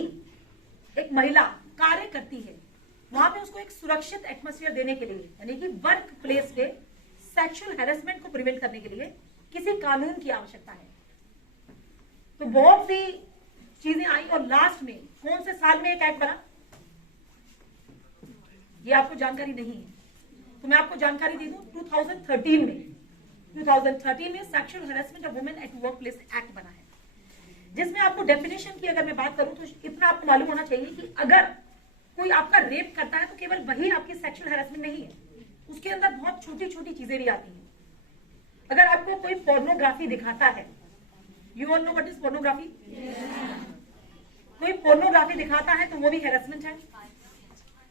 एक महिला कार्य करती है, वहां पे उसको एक सुरक्षित एटमॉस्फेयर देने के लिए, यानी कि वर्क प्लेस पे सेक्सुअल हैरेसमेंट को प्रिवेंट करने के लिए किसी कानून की आवश्यकता है। तो बहुत सी चीजें आई, और लास्ट में कौन से साल में एक एक्ट बना, ये आपको जानकारी नहीं है, तो मैं आपको जानकारी दे दूं। 2013 में sexual harassment of women at work place act बना है, जिसमें आपको डेफिनेशन की अगर मैं बात करूं तो इतना आपको मालूम होना चाहिए कि अगर कोई आपका रेप करता है तो केवल वही आपकी सेक्सुअल हैरेसमेंट नहीं है, उसके अंदर बहुत छोटी छोटी चीजें भी आती हैं। अगर आपको कोई पोर्नोग्राफी दिखाता है, you all know what is pornography? कोई पोर्नोग्राफी दिखाता है तो वो भी हैरेसमेंट है।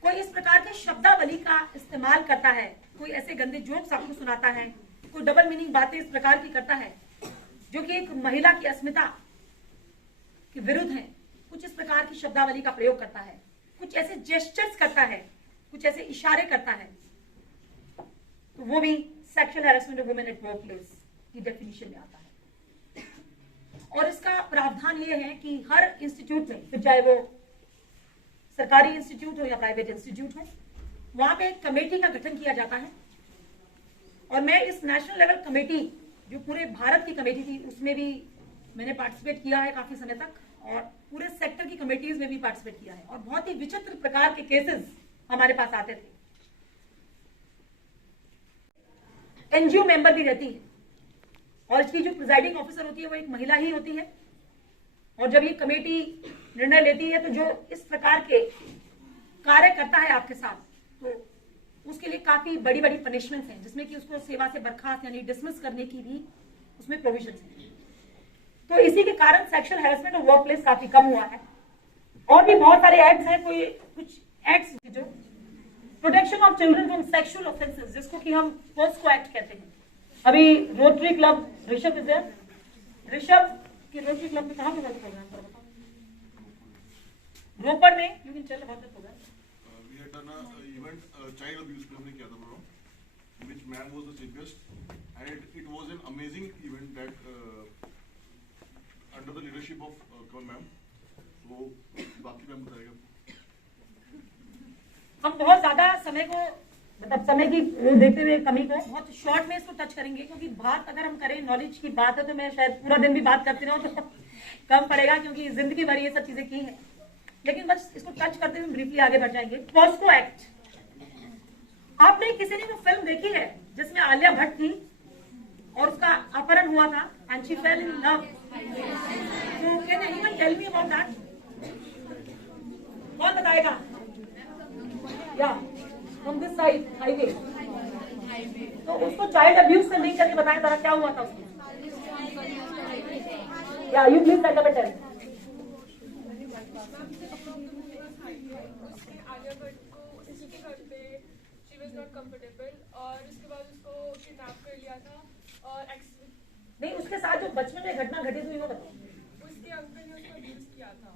कोई इस प्रकार की शब्दावली का इस्तेमाल करता है, कोई ऐसे गंदे जोक्स आपको सुनाता है, कोई डबल मीनिंग बातें इस प्रकार की करता है जो कि एक महिला की अस्मिता के विरुद्ध है, कुछ इस प्रकार की शब्दावली का प्रयोग करता है, कुछ ऐसे जेस्चर्स करता है, कुछ ऐसे इशारे करता है, तो वो भी sexual harassment of women at work place की डेफिनेशन में आता है। और इसका प्रावधान ये है कि हर इंस्टीट्यूट में, फिर चाहे वो सरकारी इंस्टीट्यूट हो या प्राइवेट इंस्टीट्यूट हो, वहां पे एक कमेटी का गठन किया जाता है। और मैं इस नेशनल लेवल कमेटी, जो पूरे भारत की कमेटी थी, उसमें भी मैंने पार्टिसिपेट किया है काफी समय तक, और पूरे सेक्टर की कमेटीज में भी पार्टिसिपेट किया है, और बहुत ही विचित्र प्रकार के केसेस हमारे पास आते थे। एनजीओ मेंबर भी रहती है, और इसकी जो प्रिजाइडिंग ऑफिसर होती है वो एक महिला ही होती है। और जब ये कमेटी निर्णय लेती है तो जो इस प्रकार के कार्य करता है आपके साथ, तो उसके लिए काफी बड़ी बड़ी पनिशमेंट्स हैं, जिसमें कि उसको सेवा से बर्खास्त यानी डिसमिस करने की भी उसमें प्रोविजंस हैं। तो इसी के कारण सेक्सुअल हैरेसमेंट और वर्क प्लेस काफी कम हुआ है। और भी बहुत सारे एक्ट्स हैं, कोई कुछ एक्ट्स जो protection of children from sexual offences, जिसको कि हम पोस्को एक्ट कहते हैं। अभी Rotary club Rishabh is there, Rishabh के रोटरी क्लब में कहाँ पे प्रोग्राम पर बताओ? रोपड़ में you can tell about the programme. We had done a event, child abuse पे हमने किया था programme, which ma'am was the chief guest, and it was an amazing event that under the leadership of Kamal ma'am. So बाकी ma'am बताएगा। हम बहुत ज्यादा समय को मतलब समय की देखते हुए कमी को बहुत शॉर्ट में इसको टच करेंगे, क्योंकि बात अगर हम करें नॉलेज की बात है तो मैं शायद पूरा दिन भी बात करती रहूं तो कम पड़ेगा, क्योंकि जिंदगी भर ये सब चीजें की हैं। लेकिन बस इसको टच करते हुए ब्रीफली आगे बढ़ जाएंगे। पॉस्को एक्ट, आपने किसी ने वो फिल्म देखी है जिसमें आलिया भट्ट थी और उसका अपहरण हुआ था and she fell in love? So can anyone tell me about that? कौन बताएगा? या फ्रॉम दिस साइड हाईवे। तो उसको चाइल्ड अब्यूज से लिंक करके बताया था क्या हुआ था उसमें? या you please tell the tale. Comfortable और उसके बाद उसको किडनैप कर लिया था और नहीं, उसके साथ जो बचपन में घटना घटी थी वो बताओ। उसके अंकल ने उसको अब्यूज किया था।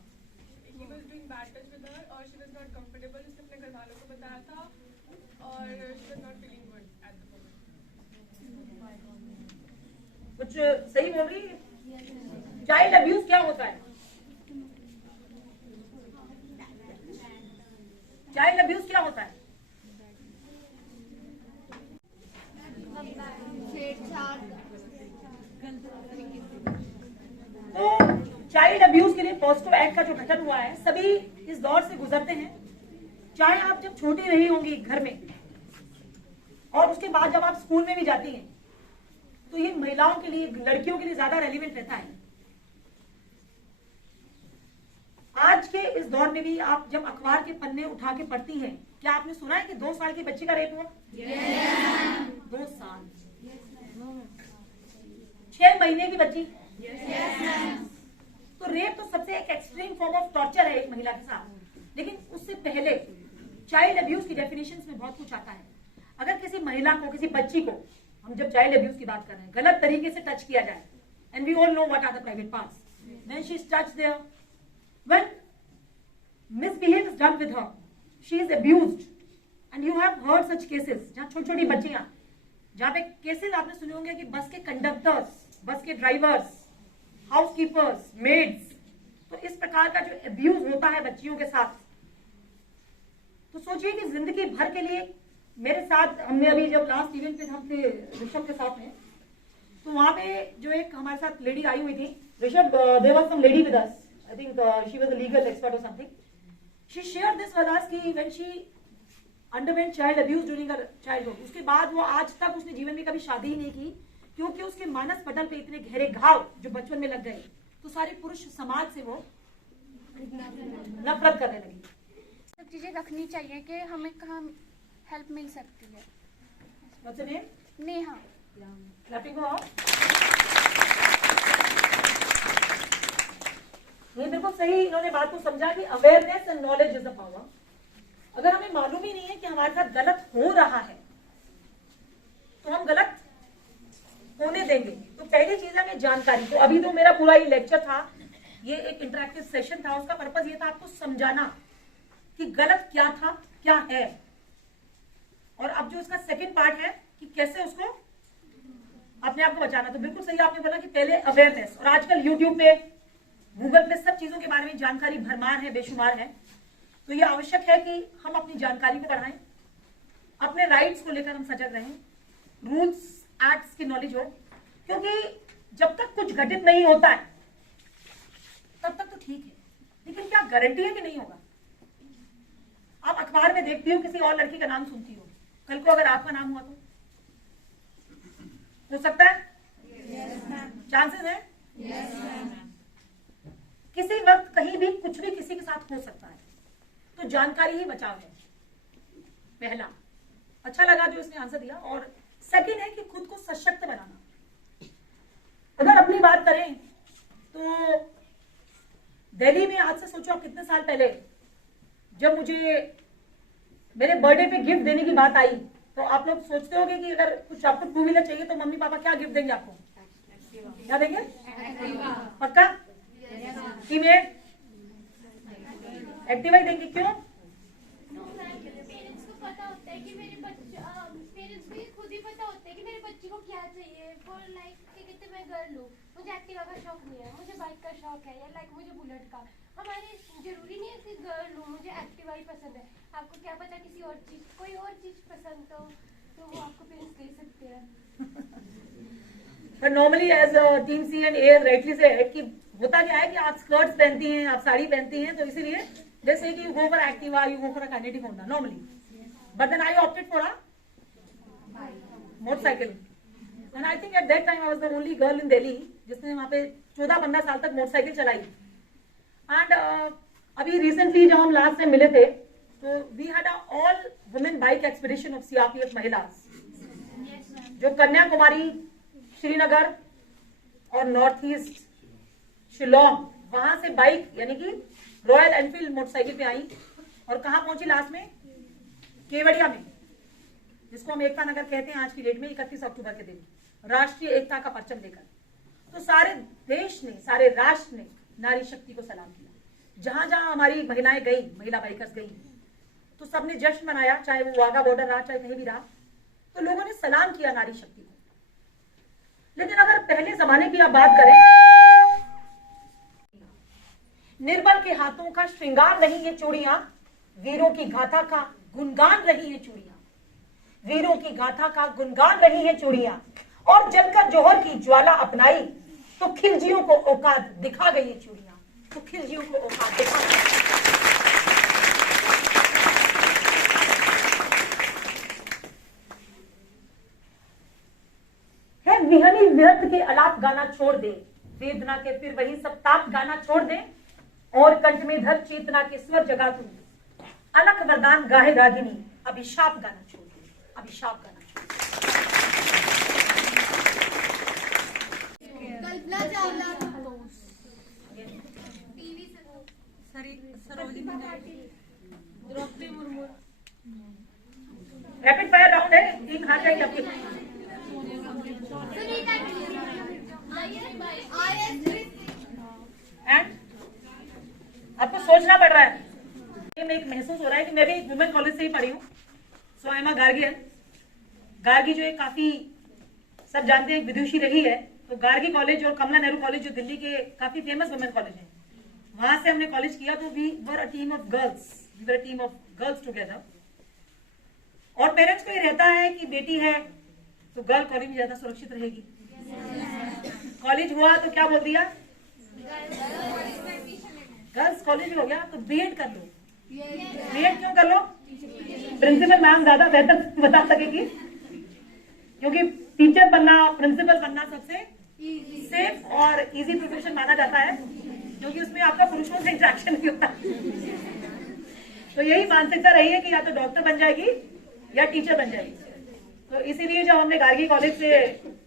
He was doing bad touch with her और शी वाज नॉट कंफर्टेबल। उसने अपने घर वालों को बताया था और she was not feeling good at the moment. कुछ सही बोल रही है? चाइल्ड अब्यूज क्या होता है? चाइल्ड अब्यूज क्या होता है? तो चाइल्ड अब्यूज के लिए पॉस्को एक्ट का जो गठन हुआ है, सभी इस दौर से गुजरते हैं। चाहे आप जब छोटी रही होंगी घर में और उसके बाद जब आप स्कूल में भी जाती हैं, तो ये महिलाओं के लिए, लड़कियों के लिए ज्यादा रेलिवेंट रहता है। आज के इस दौर में भी आप जब अखबार के पन्ने उठा के पढ़ती हैं, क्या आपने सुना है कि 2 साल की बच्ची का रेप हुआ? 2 साल, 6 महीने की बच्ची। तो रेप तो सबसे एक एक्सट्रीम फॉर्म ऑफ टॉर्चर है एक महिला के साथ। लेकिन उससे पहले चाइल्ड अब्यूज की डेफिनेशंस में बहुत कुछ आता है। अगर किसी महिला को, किसी बच्ची को, हम जब चाइल्ड अब्यूज की बात कर रहे हैं, गलत तरीके से टच किया जाए, and we all know what are the private parts, when she is touched there, when misbehave is done with her, she is abused, and you have heard such cases जहाँ छोटी छोटी बच्चियां, जहाँ पे केसेस आपने सुने होंगे कि बस के कंडक्टर्स, बस के ड्राइवर्स, हाउसकीपर्स, मेड्स, तो इस प्रकार का जो अब्यूज होता है बच्चियों के साथ, तो सोचिए कि जिंदगी भर के लिए। मेरे साथ हमने अभी जब लास्ट इवेंट पे हम थे ऋषभ के साथ में, तो वहां पे जो एक हमारे साथ लेडी आई हुई थी, Rishabh, there was some lady with us, I think she was a legal expert और something. She shared this with us कि when she underwent child abuse during her childhood, उसके बाद वो आज तक उसने जीवन में कभी शादी ही नहीं की, क्योंकि उसके मानस पटल पे इतने गहरे घाव जो बचपन में लग गए, तो सारे पुरुष समाज से वो नफरत करने लगी। सब चीजें रखनी चाहिए कि हमें कहाँ हेल्प मिल सकती है। What's her name? Neha. Clapping for her. ये बिल्कुल सही इन्होंने बात को समझा कि awareness and knowledge is the power. अगर हमें मालूम ही नहीं है कि हमारे साथ गलत हो रहा है, तो हम गलत होने देंगे। तो पहली चीज है हमें जानकारी। तो अभी तो मेरा पूरा ये लेक्चर था, ये एक इंटरेक्टिव सेशन था, उसका पर्पस ये था आपको समझाना कि गलत क्या था, क्या है। और अब जो इसका सेकंड पार्ट है कि कैसे उसको अपने आप को बचाना। तो बिल्कुल सही आपने बोला कि पहले अवेयरनेस, और आजकल यूट्यूब पे, गूगल पे सब चीजों के बारे में जानकारी भरमार है, बेशुमार है। तो ये आवश्यक है कि हम अपनी जानकारी को बढ़ाएं, अपने राइट्स को लेकर हम सजग रहें, रूल्स एक्ट्स की नॉलेज हो, क्योंकि जब तक कुछ घटित नहीं होता है तब तक तो ठीक है, लेकिन क्या गारंटी है कि नहीं होगा? आप अखबार में देखती हो, किसी और लड़की का नाम सुनती हो, कल को अगर आपका नाम हुआ तो हो सकता है? चांसेस है? किसी वक्त कहीं भी कुछ भी किसी के साथ हो सकता है, तो जानकारी ही बचाव है। पहला अच्छा लगा जो इसने आंसर दिया। और सेकंड है कि खुद को सशक्त बनाना। अगर अपनी बात करें तो दिल्ली में आज से सोचो आप कितने साल पहले जब मुझे मेरे बर्थडे पे गिफ्ट देने की बात आई, तो आप लोग सोचते होंगे कि अगर कुछ आपको 2 व्हीलर चाहिए तो मम्मी पापा क्या गिफ्ट देंगे आपको? क्या देंगे? पक्का? टीममेट एक्टिवा ही देंगे। क्यों? पेरेंट्स को पता होता है कि मेरे बच्चे, पेरेंट्स को ये खुद ही पता होता है कि मेरे बच्चे को क्या चाहिए। वो लाइक कि कहते मैं गर्ल हूँ, मुझे एक्टिवा का शौक नहीं है, मुझे बाइक का शौक है, या लाइक मुझे बुलेट का। हमारे जरूरी नहीं है कि गर्ल हूँ मुझे एक्टिवा ही पसंद है। आपको क्या पता किसी और चीज, कोई और चीज पसंद तो वो आपको पेरेंट्स दे सकते हैं। पर normally as team C and A rightly से कि होता क्या है कि आप स्कर्ट्स पहनती हैं, आप साड़ी पहनती हैं, तो इसीलिए जैसे कि you go for Activa, you go for a Kinetic Honda normally, but then I opted for a motorcycle. And I think at that time I was the only girl in Delhi जिसने वहां पे 14-15 साल तक मोटरसाइकिल चलाई। And अभी recently जब हम last time मिले थे तो we had a all women bike expedition of CRPF महिलास, जो कन्याकुमारी, श्रीनगर और नॉर्थ ईस्ट शिलोंग, वहां से बाइक यानी कि रॉयल एनफील्ड मोटरसाइकिल पे आई और कहां पहुंची लास्ट में? केवड़िया में, जिसको हम एकता नगर कहते हैं आज की डेट में, 31 अक्टूबर के दिन राष्ट्रीय एकता का परचम लेकर। तो सारे देश ने, सारे राष्ट्र ने नारी शक्ति को सलाम किया। जहां जहां हमारी महिलाएं गई, महिला बाइकर्स गई, तो सबने जश्न मनाया, चाहे वो वाघा बॉर्डर रहा, चाहे कहीं भी रहा, तो लोगों ने सलाम किया नारी शक्ति को। लेकिन अगर पहले जमाने की आप बात करें, निर्बल के हाथों का श्रृंगार रही ये चूड़ियां, वीरों की गाथा का गुणगान रही है चूड़ियां, वीरों की गाथा का गुणगान रही है चूड़ियां, और जलकर जोहर की ज्वाला अपनाई तो खिलजियों को औकात दिखा गई ये चूड़ियां, तो खिलजियों को औकात दिखा गई। है विहनी विरक्त के अलाप गाना छोड़ दे, वेदना के फिर वही सब ताप गाना छोड़ दे, और कंठ में धर चेतना के स्वर जगा तू, अलख वरदान गाहे रागिनी, अभिशाप गाना छोड़ दे, अभिशाप गाना छोड़ दे। Kalpana Chawla, Draupadi Murmu, rapid fire round है, 3 हाथ जाएंगे आपके। सुनीता एंड आपको सोचना पड़ रहा है, मैं एक महसूस हो रहा है कि मैं भी वुमेन कॉलेज से ही पढ़ी हूँ। सो आई एम अ गार्गियन। गार्गी जो है काफी सब जानते हैं विदुषी रही है, तो गार्गी कॉलेज और कमला नेहरू कॉलेज जो दिल्ली के काफी फेमस वुमेन कॉलेज हैं, वहां से हमने कॉलेज किया। तो we were a team of girls, we were a team of girls together. और पेरेंट्स को ये रहता है कि बेटी है तो गर्ल कॉलेज में ज्यादा सुरक्षित रहेगी। कॉलेज हुआ तो क्या बोल दिया? गर्ल्स कॉलेज हो गया तो बीएड कर लो। बीएड क्यों कर लो? प्रिंसिपल मैम ज्यादा बेहतर बता सकेगी, क्योंकि टीचर बनना, प्रिंसिपल बनना सबसे सेफ और इजी प्रोफेशन माना जाता है, क्योंकि उसमें आपका पुरुषों से इंटरेक्शन नहीं होता। तो यही मानसिकता रही है कि या तो डॉक्टर बन जाएगी या टीचर बन जाएगी। तो इसीलिए जब हमने गार्गी कॉलेज से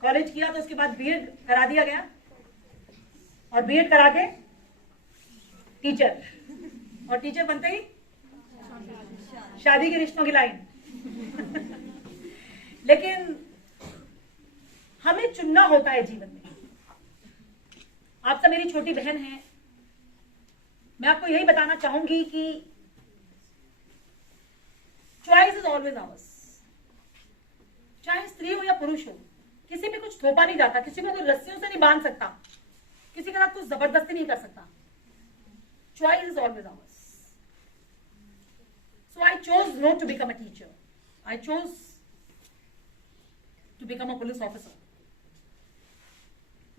कॉलेज किया तो उसके बाद बीएड करा दिया गया, और बीएड करा के टीचर, और टीचर बनते ही शादी के रिश्तों की लाइन। लेकिन हमें चुनना होता है जीवन में। आप सब मेरी छोटी बहन है, मैं आपको यही बताना चाहूंगी कि चॉइस इज ऑलवेज आवर्स। चाहे स्त्री हो या पुरुष हो, किसी पे कुछ थोपा नहीं जाता, किसी को कोई रस्सियों से नहीं बांध सकता, किसी के साथ कुछ जबरदस्ती नहीं कर सकता। Choice is always ours. So I chose not to become a teacher, I chose to become a police officer.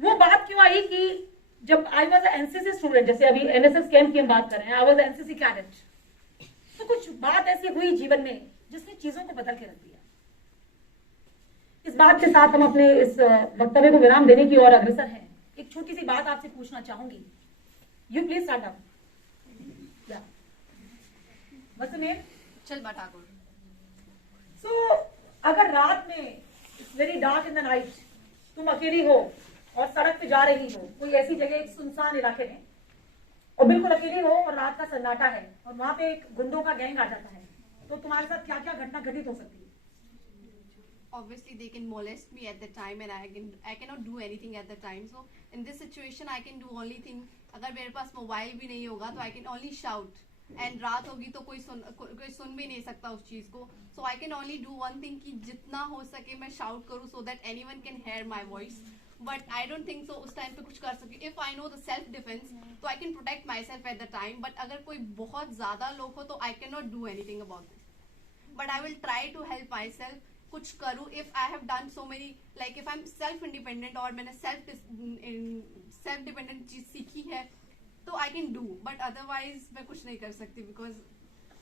वो बात क्यों आई कि जब आई वॉज एनसीसी स्टूडेंट, जैसे अभी एनएसएस कैंप की हम बात कर रहे हैं, आई वॉज एनसीसी कैडेट, तो कुछ बात ऐसी हुई जीवन में जिसने चीजों को बदल के रख दिया। इस बात के साथ हम अपने इस वक्तव्य को विराम देने की ओर अग्रसर हैं। एक छोटी सी बात आपसे पूछना चाहूंगी। You please start up. What's your name? चलबा ठाकुर। सो अगर रात में it's very dark in the night, तुम अकेली हो और सड़क पे जा रही हो, कोई ऐसी जगह एक सुनसान इलाके में, और बिल्कुल अकेली हो और रात का सन्नाटा है और वहां पे एक गुंडों का गैंग आ जाता है, तो तुम्हारे साथ क्या क्या घटना घटित हो सकती है? Obviously they can molest me at the time and I cannot do anything at the time. So in this situation I can do only thing, अगर मेरे पास मोबाइल भी नहीं होगा तो I can only shout, and रात होगी तो कोई सुन भी नहीं सकता उस चीज को. So I can only do one thing कि जितना हो सके मैं shout करूँ so that anyone can hear my voice. But I don't think so उस टाइम पे कुछ कर सके. If I know the self defense तो I can protect myself at the time. But अगर कोई बहुत ज्यादा लोग हो तो I cannot do anything about this. But I will try to help myself. कुछ करूँ. If I have done so many, like if I'm self independent और मैंने self dependent चीज सीखी है तो I can do. But otherwise मैं कुछ नहीं कर सकती because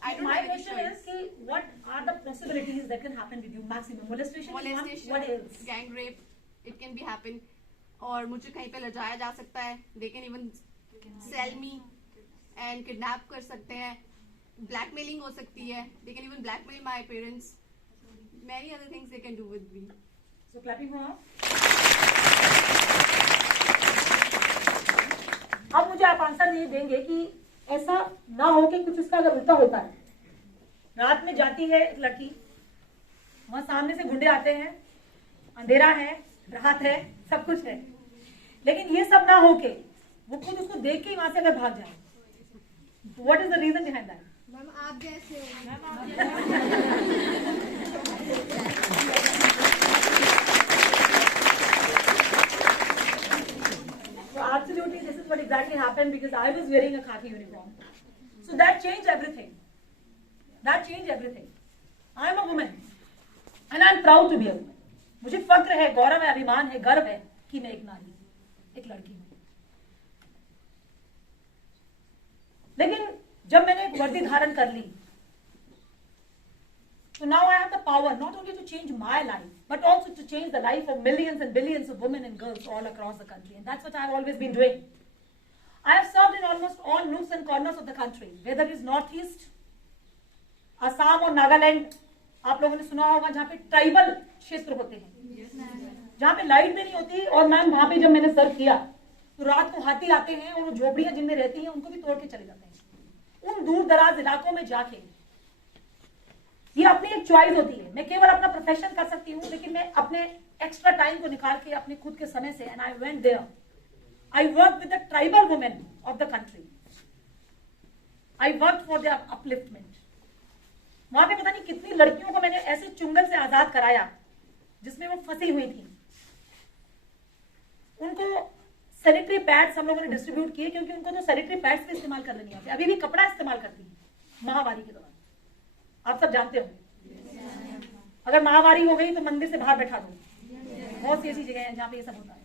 I don't My have any question choice. is कि what are the possibilities that can happen with you? Maximum molestation is one. What else? gang rape, it can be happen. और मुझे कहीं पे ले जाया जा सकता है. They can even sell me and kidnap कर सकते हैं. Blackmailing हो सकती है. They can even blackmail my parents. Many other things they can do with me. So clapping for her. अब मुझे आप आंसर नहीं देंगे कि ऐसा ना हो कि कुछ इसका अगर उल्टा होता है. रात में जाती है एक लड़की, वहां सामने से गुंडे आते हैं, अंधेरा है, रात है, सब कुछ है, लेकिन ये सब ना हो के वो खुद उसको देख के ही वहां से अगर भाग जाए. What is the reason behind that? Ma'am आप जैसे हो। So absolutely, this is what exactly happened because I was wearing a khaki uniform. So that changed everything. That changed everything. I am a woman, and I am proud to be a woman. मुझे फक्र है, गौरव है, अभिमान है, गर्व है कि मैं एक नारी, एक लड़की हूँ. लेकिन जब मैंने एक वर्दी धारण कर ली, so now I have the power not only to change my life, but also to change the life of millions and billions of women and girls all across the country. And that's what I have always been doing. I have served in almost all nooks and corners of the country, whether it is Northeast, Assam और Nagaland. आप लोगों ने सुना होगा जहाँ पे tribal क्षेत्र होते हैं, जहाँ पे लाइट भी नहीं होती. और मैम वहाँ पे जब मैंने सर्व किया तो रात को हाथी आते हैं और वो झोपड़ियां जिनमें रहती हैं उनको भी तोड़ के चले जाते हैं. उन दूर दराज इलाकों में जाके, ये अपनी एक चॉइस होती है. मैं केवल अपना प्रोफेशन कर सकती हूँ, लेकिन मैं अपने एक्स्ट्रा टाइम को निकाल के अपने खुद के समय से, and I went there. I work with the tribal women of the country. I work for their upliftment. वहां पे पता नहीं कितनी लड़कियों को मैंने ऐसे चुंगल से आजाद कराया जिसमें वो फंसी हुई थी. उनको सैनिटरी पैड्स हम लोगों ने डिस्ट्रीब्यूट किए, क्योंकि उनको तो सैनिटरी पैड्स भी इस्तेमाल कर लेनी आती है. अभी भी कपड़ा इस्तेमाल करती है महामारी के दौरान. आप सब जानते हो, अगर महामारी हो गई तो मंदिर से बाहर बैठा दो. बहुत सी ऐसी जगह है जहाँ पे ये सब होता है.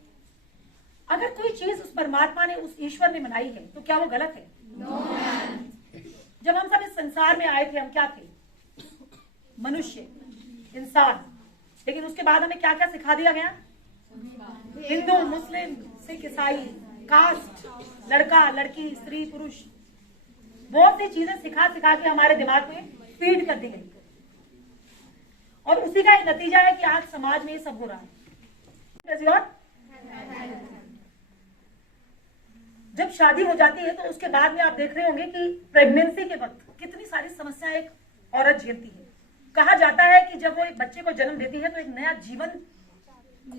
अगर कोई चीज उस परमात्मा ने, उस ईश्वर ने बनाई है तो क्या वो गलत है? जब हम सब इस संसार में आए थे, हम क्या थे? मनुष्य, इंसान. लेकिन उसके बाद हमें क्या क्या सिखा दिया गया? हिंदू, मुस्लिम, सिख, ईसाई, कास्ट, लड़का लड़की, स्त्री पुरुष, बहुत सी चीजें सिखा सिखा के हमारे दिमाग में फीड कर दी गई. और उसी का एक नतीजा है कि आज समाज में ये सब हो रहा है. जब शादी हो जाती है तो उसके बाद में आप देख रहे होंगे कि प्रेगनेंसी के वक्त कितनी सारी समस्याएं एक औरत झेलती है. कहा जाता है कि जब वो एक बच्चे को जन्म देती है तो एक नया जीवन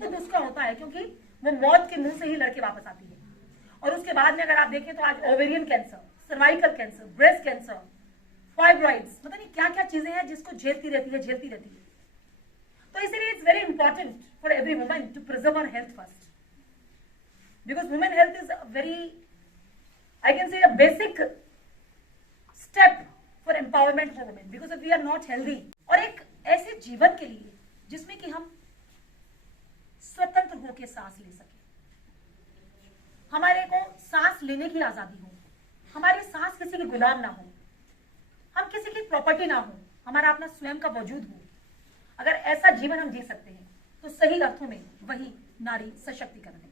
खुद उसका होता है, क्योंकि वो मौत के मुंह से ही लड़के वापस आती है. और उसके बाद में अगर आप देखें तो आज ovarian cancer, cervical cancer, breast cancer, fibroids, पता नहीं क्या क्या चीजें हैं जिसको झेलती रहती है. तो इसलिए it's very important for every woman to preserve her health first, because women health is a very, I can say, a basic step for empowerment for women. Because if we are not healthy, और एक ऐसे जीवन के लिए जिसमें कि हम स्वतंत्र होकर सांस ले सके, हमारे को सांस लेने की आजादी हो, हमारी सांस किसी की गुलाम ना हो, हम किसी की प्रॉपर्टी ना हो, हमारा अपना स्वयं का वजूद हो. अगर ऐसा जीवन हम जी सकते हैं तो सही अर्थों में वही नारी सशक्तिकरण है।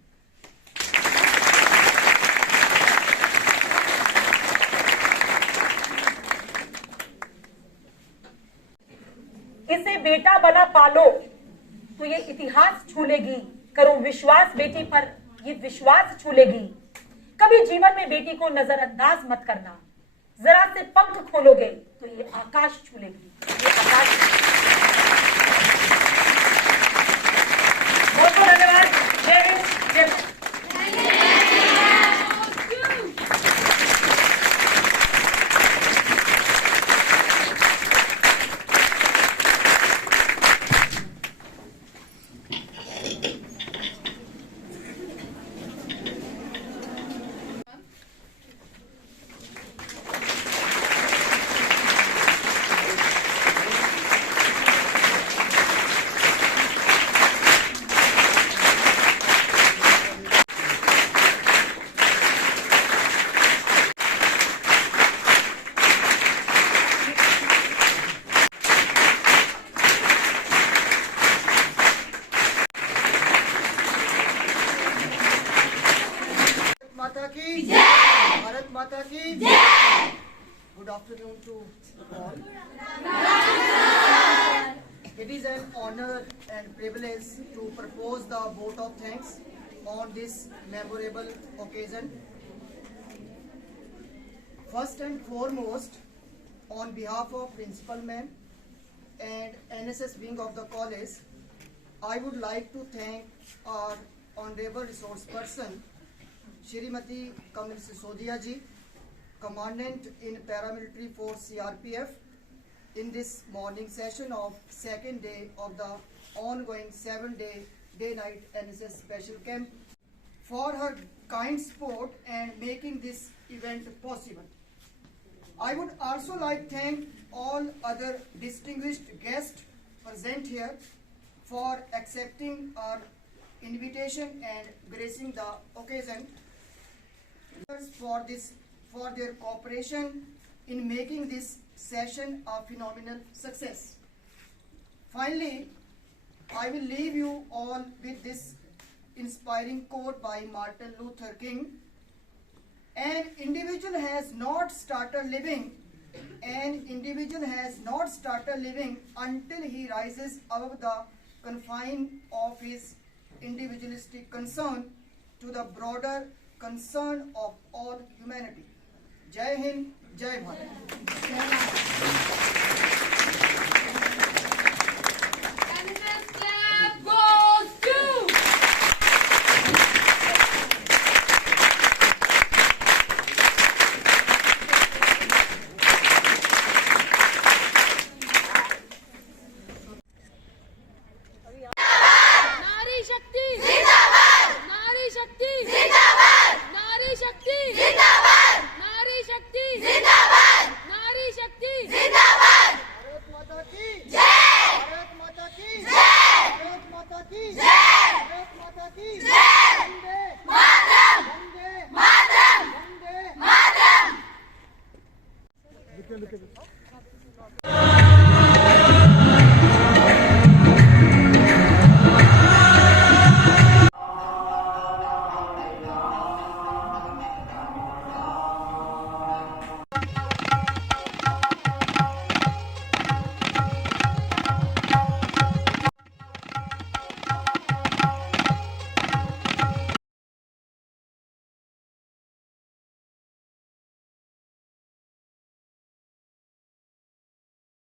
इसे बेटा बना पालो तो ये इतिहास छू लेगी, करो विश्वास बेटी पर ये विश्वास छू लेगी। कभी जीवन में बेटी को नजरअंदाज मत करना, जरा से पंख खोलोगे तो ये आकाश छू लेगी, ये आकाश। बहुत बहुत धन्यवाद। जय हिंद, जय भारत। माता की जय। भारत माता की जय। Good afternoon to all. It is an honor and privilege to propose the vote of thanks on this memorable occasion. First and foremost, on behalf of Principal Ma'am and NSS wing of the college, I would like to thank our honorable resource person, Shrimati Kamal Sisodia ji, Commandant in Paramilitary Force CRPF, in this morning session of second day of the ongoing 7-day day-night NSS special camp, for her kind support and making this event possible. I would also like to thank all other distinguished guests present here for accepting our invitation and gracing the occasion, for their cooperation in making this session a phenomenal success. Finally, I will leave you all with this inspiring quote by Martin Luther King: an individual has not started living until he rises above the confine of his individualistic concern to the broader concern of all humanity. Jai Hind, Jai Bharat. लिखे